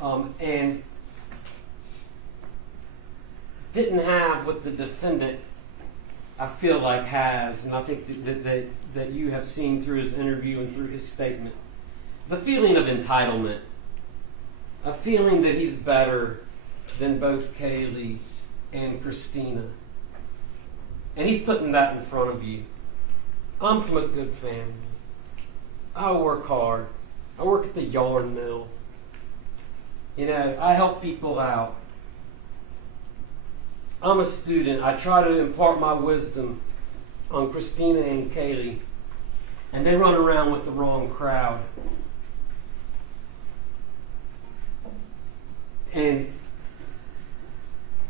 and didn't have what the defendant, I feel like, has, and I think that you have seen through his interview and through his statement. It's a feeling of entitlement. A feeling that he's better than both Kaylee and Christina. And he's putting that in front of you. I'm from a good family. I work hard. I work at the yarn mill. I help people out. I'm a student. I try to impart my wisdom on Christina and Kaylee. And they run around with the wrong crowd. And,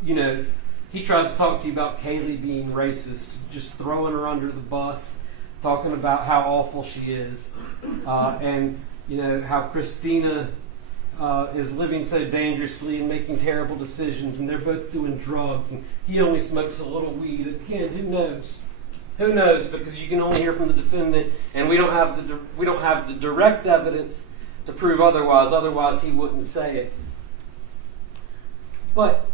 he tries to talk to you about Kaylee being racist, just throwing her under the bus, talking about how awful she is, and, how Christina is living so dangerously and making terrible decisions, and they're both doing drugs, and he only smokes a little weed. Again, who knows? Who knows? Because you can only hear from the defendant, and we don't have the direct evidence to prove otherwise. Otherwise, he wouldn't say it. But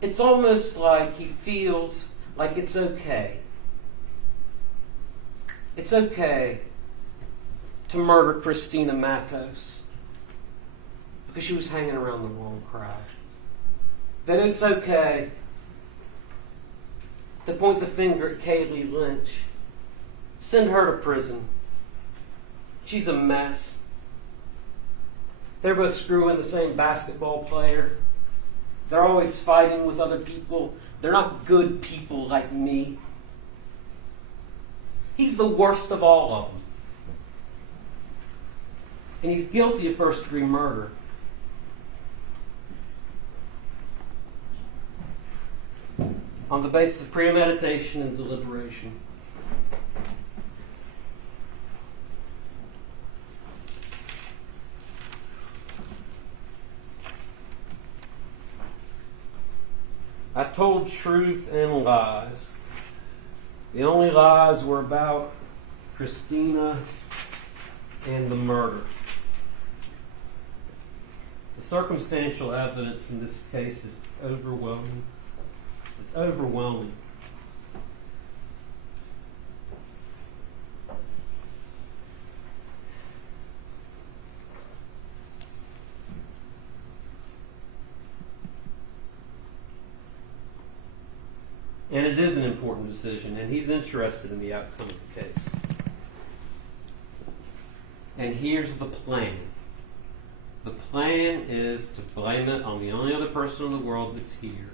it's almost like he feels like it's okay. It's okay to murder Christina Matos because she was hanging around the wrong crowd. That it's okay to point the finger at Kaylee Lynch. Send her to prison. She's a mess. They're both screwing the same basketball player. They're always fighting with other people. They're not good people like me. He's the worst of all of them. And he's guilty of first-degree murder. On the basis of premeditation and deliberation. I told truth and lies. The only lies were about Christina and the murder. The circumstantial evidence in this case is overwhelming. It's overwhelming. And it is an important decision, and he's interested in the outcome of the case. And here's the plan. The plan is to blame it on the only other person in the world that's here.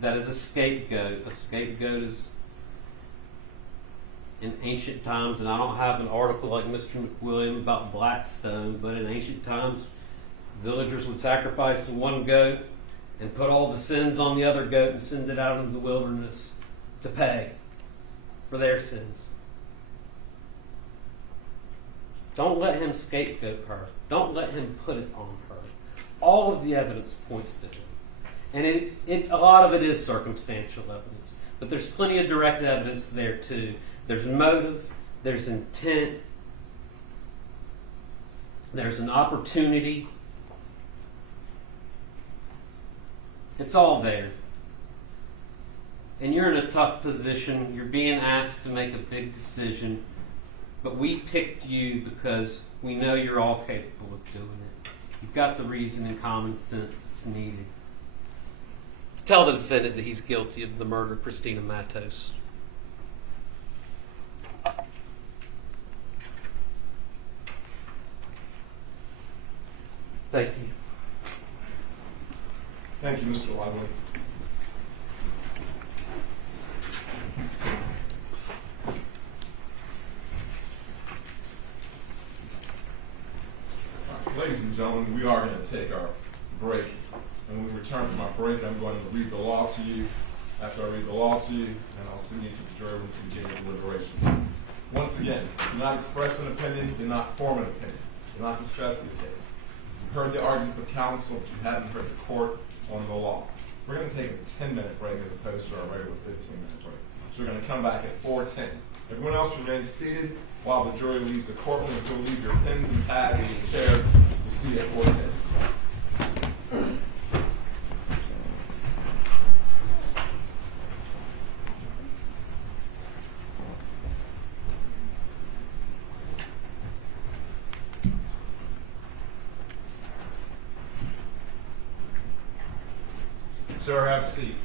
That is a scapegoat. A scapegoat is, in ancient times, and I don't have an article like Mr. McWilliam about Blackstone, but in ancient times, villagers would sacrifice one goat and put all the sins on the other goat and send it out into the wilderness to pay for their sins. Don't let him scapegoat her. Don't let him put it on her. All of the evidence points to him. And a lot of it is circumstantial evidence. But there's plenty of direct evidence there too. There's motive. There's intent. There's an opportunity. It's all there. And you're in a tough position. You're being asked to make a big decision. But we picked you because we know you're all capable of doing it. You've got the reason and common sense that's needed to tell the defendant that he's guilty of the murder of Christina Matos. Thank you. Thank you, Mr. Lively. Ladies and gentlemen, we are going to take our break. And when we return from our break, I'm going to read the law to you. After I read the law to you, and I'll send you to the jury room to begin deliberation. Once again, do not express an opinion, do not form an opinion, do not discuss the case. You've heard the arguments of counsel, but you haven't heard the court on the law. We're going to take a 10-minute break as opposed to our regular 15-minute break. So we're going to come back at 4:10. Everyone else remains seated while the jury leaves the courtroom. If you'll leave your pens and pads in your chairs, we'll see you at 4:10. Sir, have a seat.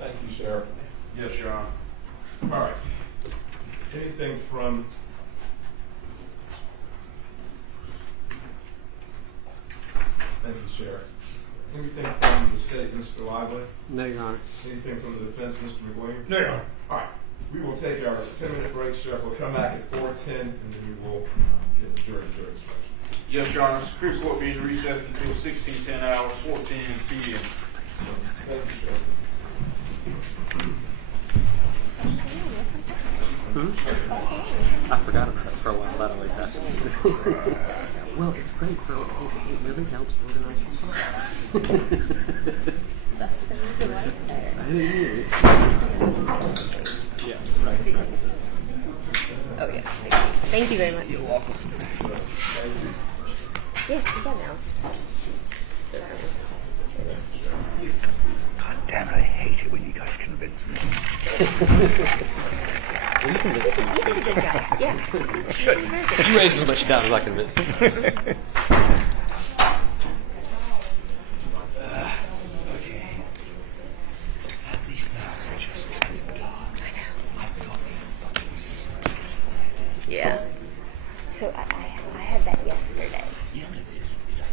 Thank you, Sheriff. Yes, Your Honor. All right. Anything from Thank you, Sheriff. Anything from the state, Mr. Lively? No, Your Honor. Anything from the defense, Mr. McWilliam? No, Your Honor. All right. We will take our 10-minute break, Sheriff. We'll come back at 4:10, and then we will give the jury instructions. Yes, Your Honor. Superior Court being recessed until 16:10 hours, 14 p.m. Thank you, Sheriff. I forgot about it for a while. That always happens. Well, it's great. It really helps organize your thoughts. That's the reason why it's there. Yeah, right. Oh yeah. Thank you very much. You're welcome. Yeah, you got now. God damn it, I hate it when you guys convince me. You did a good job. Yeah. You raised as much doubt as I convinced you. Okay. At least now I just got it done. I know. I've got a fucking split. Yeah. So I had that yesterday. You know what it is? It's I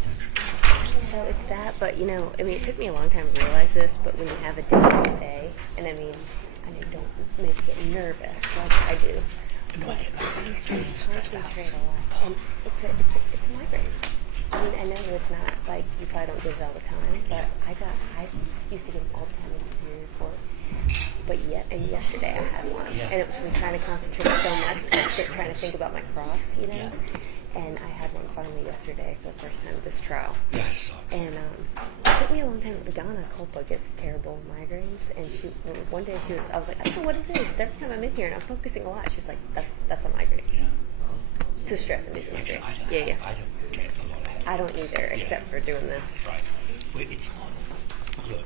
don't So it's that, but you know, I mean, it took me a long time to realize this, but when you have a day like today, and I mean, don't make you get nervous like I do. No, I get You start to concentrate a lot, and it's a migraine. I mean, I know it's not like you probably don't get it all the time, but I used to get them all the time in Superior Court. But yesterday I had one, and it was from trying to concentrate so much, trying to think about my cross, you know. Yeah. And I had one finally yesterday for the first time of this trial. That sucks. And so took me a long time. Donna Culpa gets terrible migraines, and one day I was like, I don't know what it is. Every time I'm in here and I'm focusing a lot, she was like, that's a migraine. Yeah. It's a stress inducing migraine. I don't get a lot of headaches. I don't either, except for doing this. Right. Well, it's not. Look,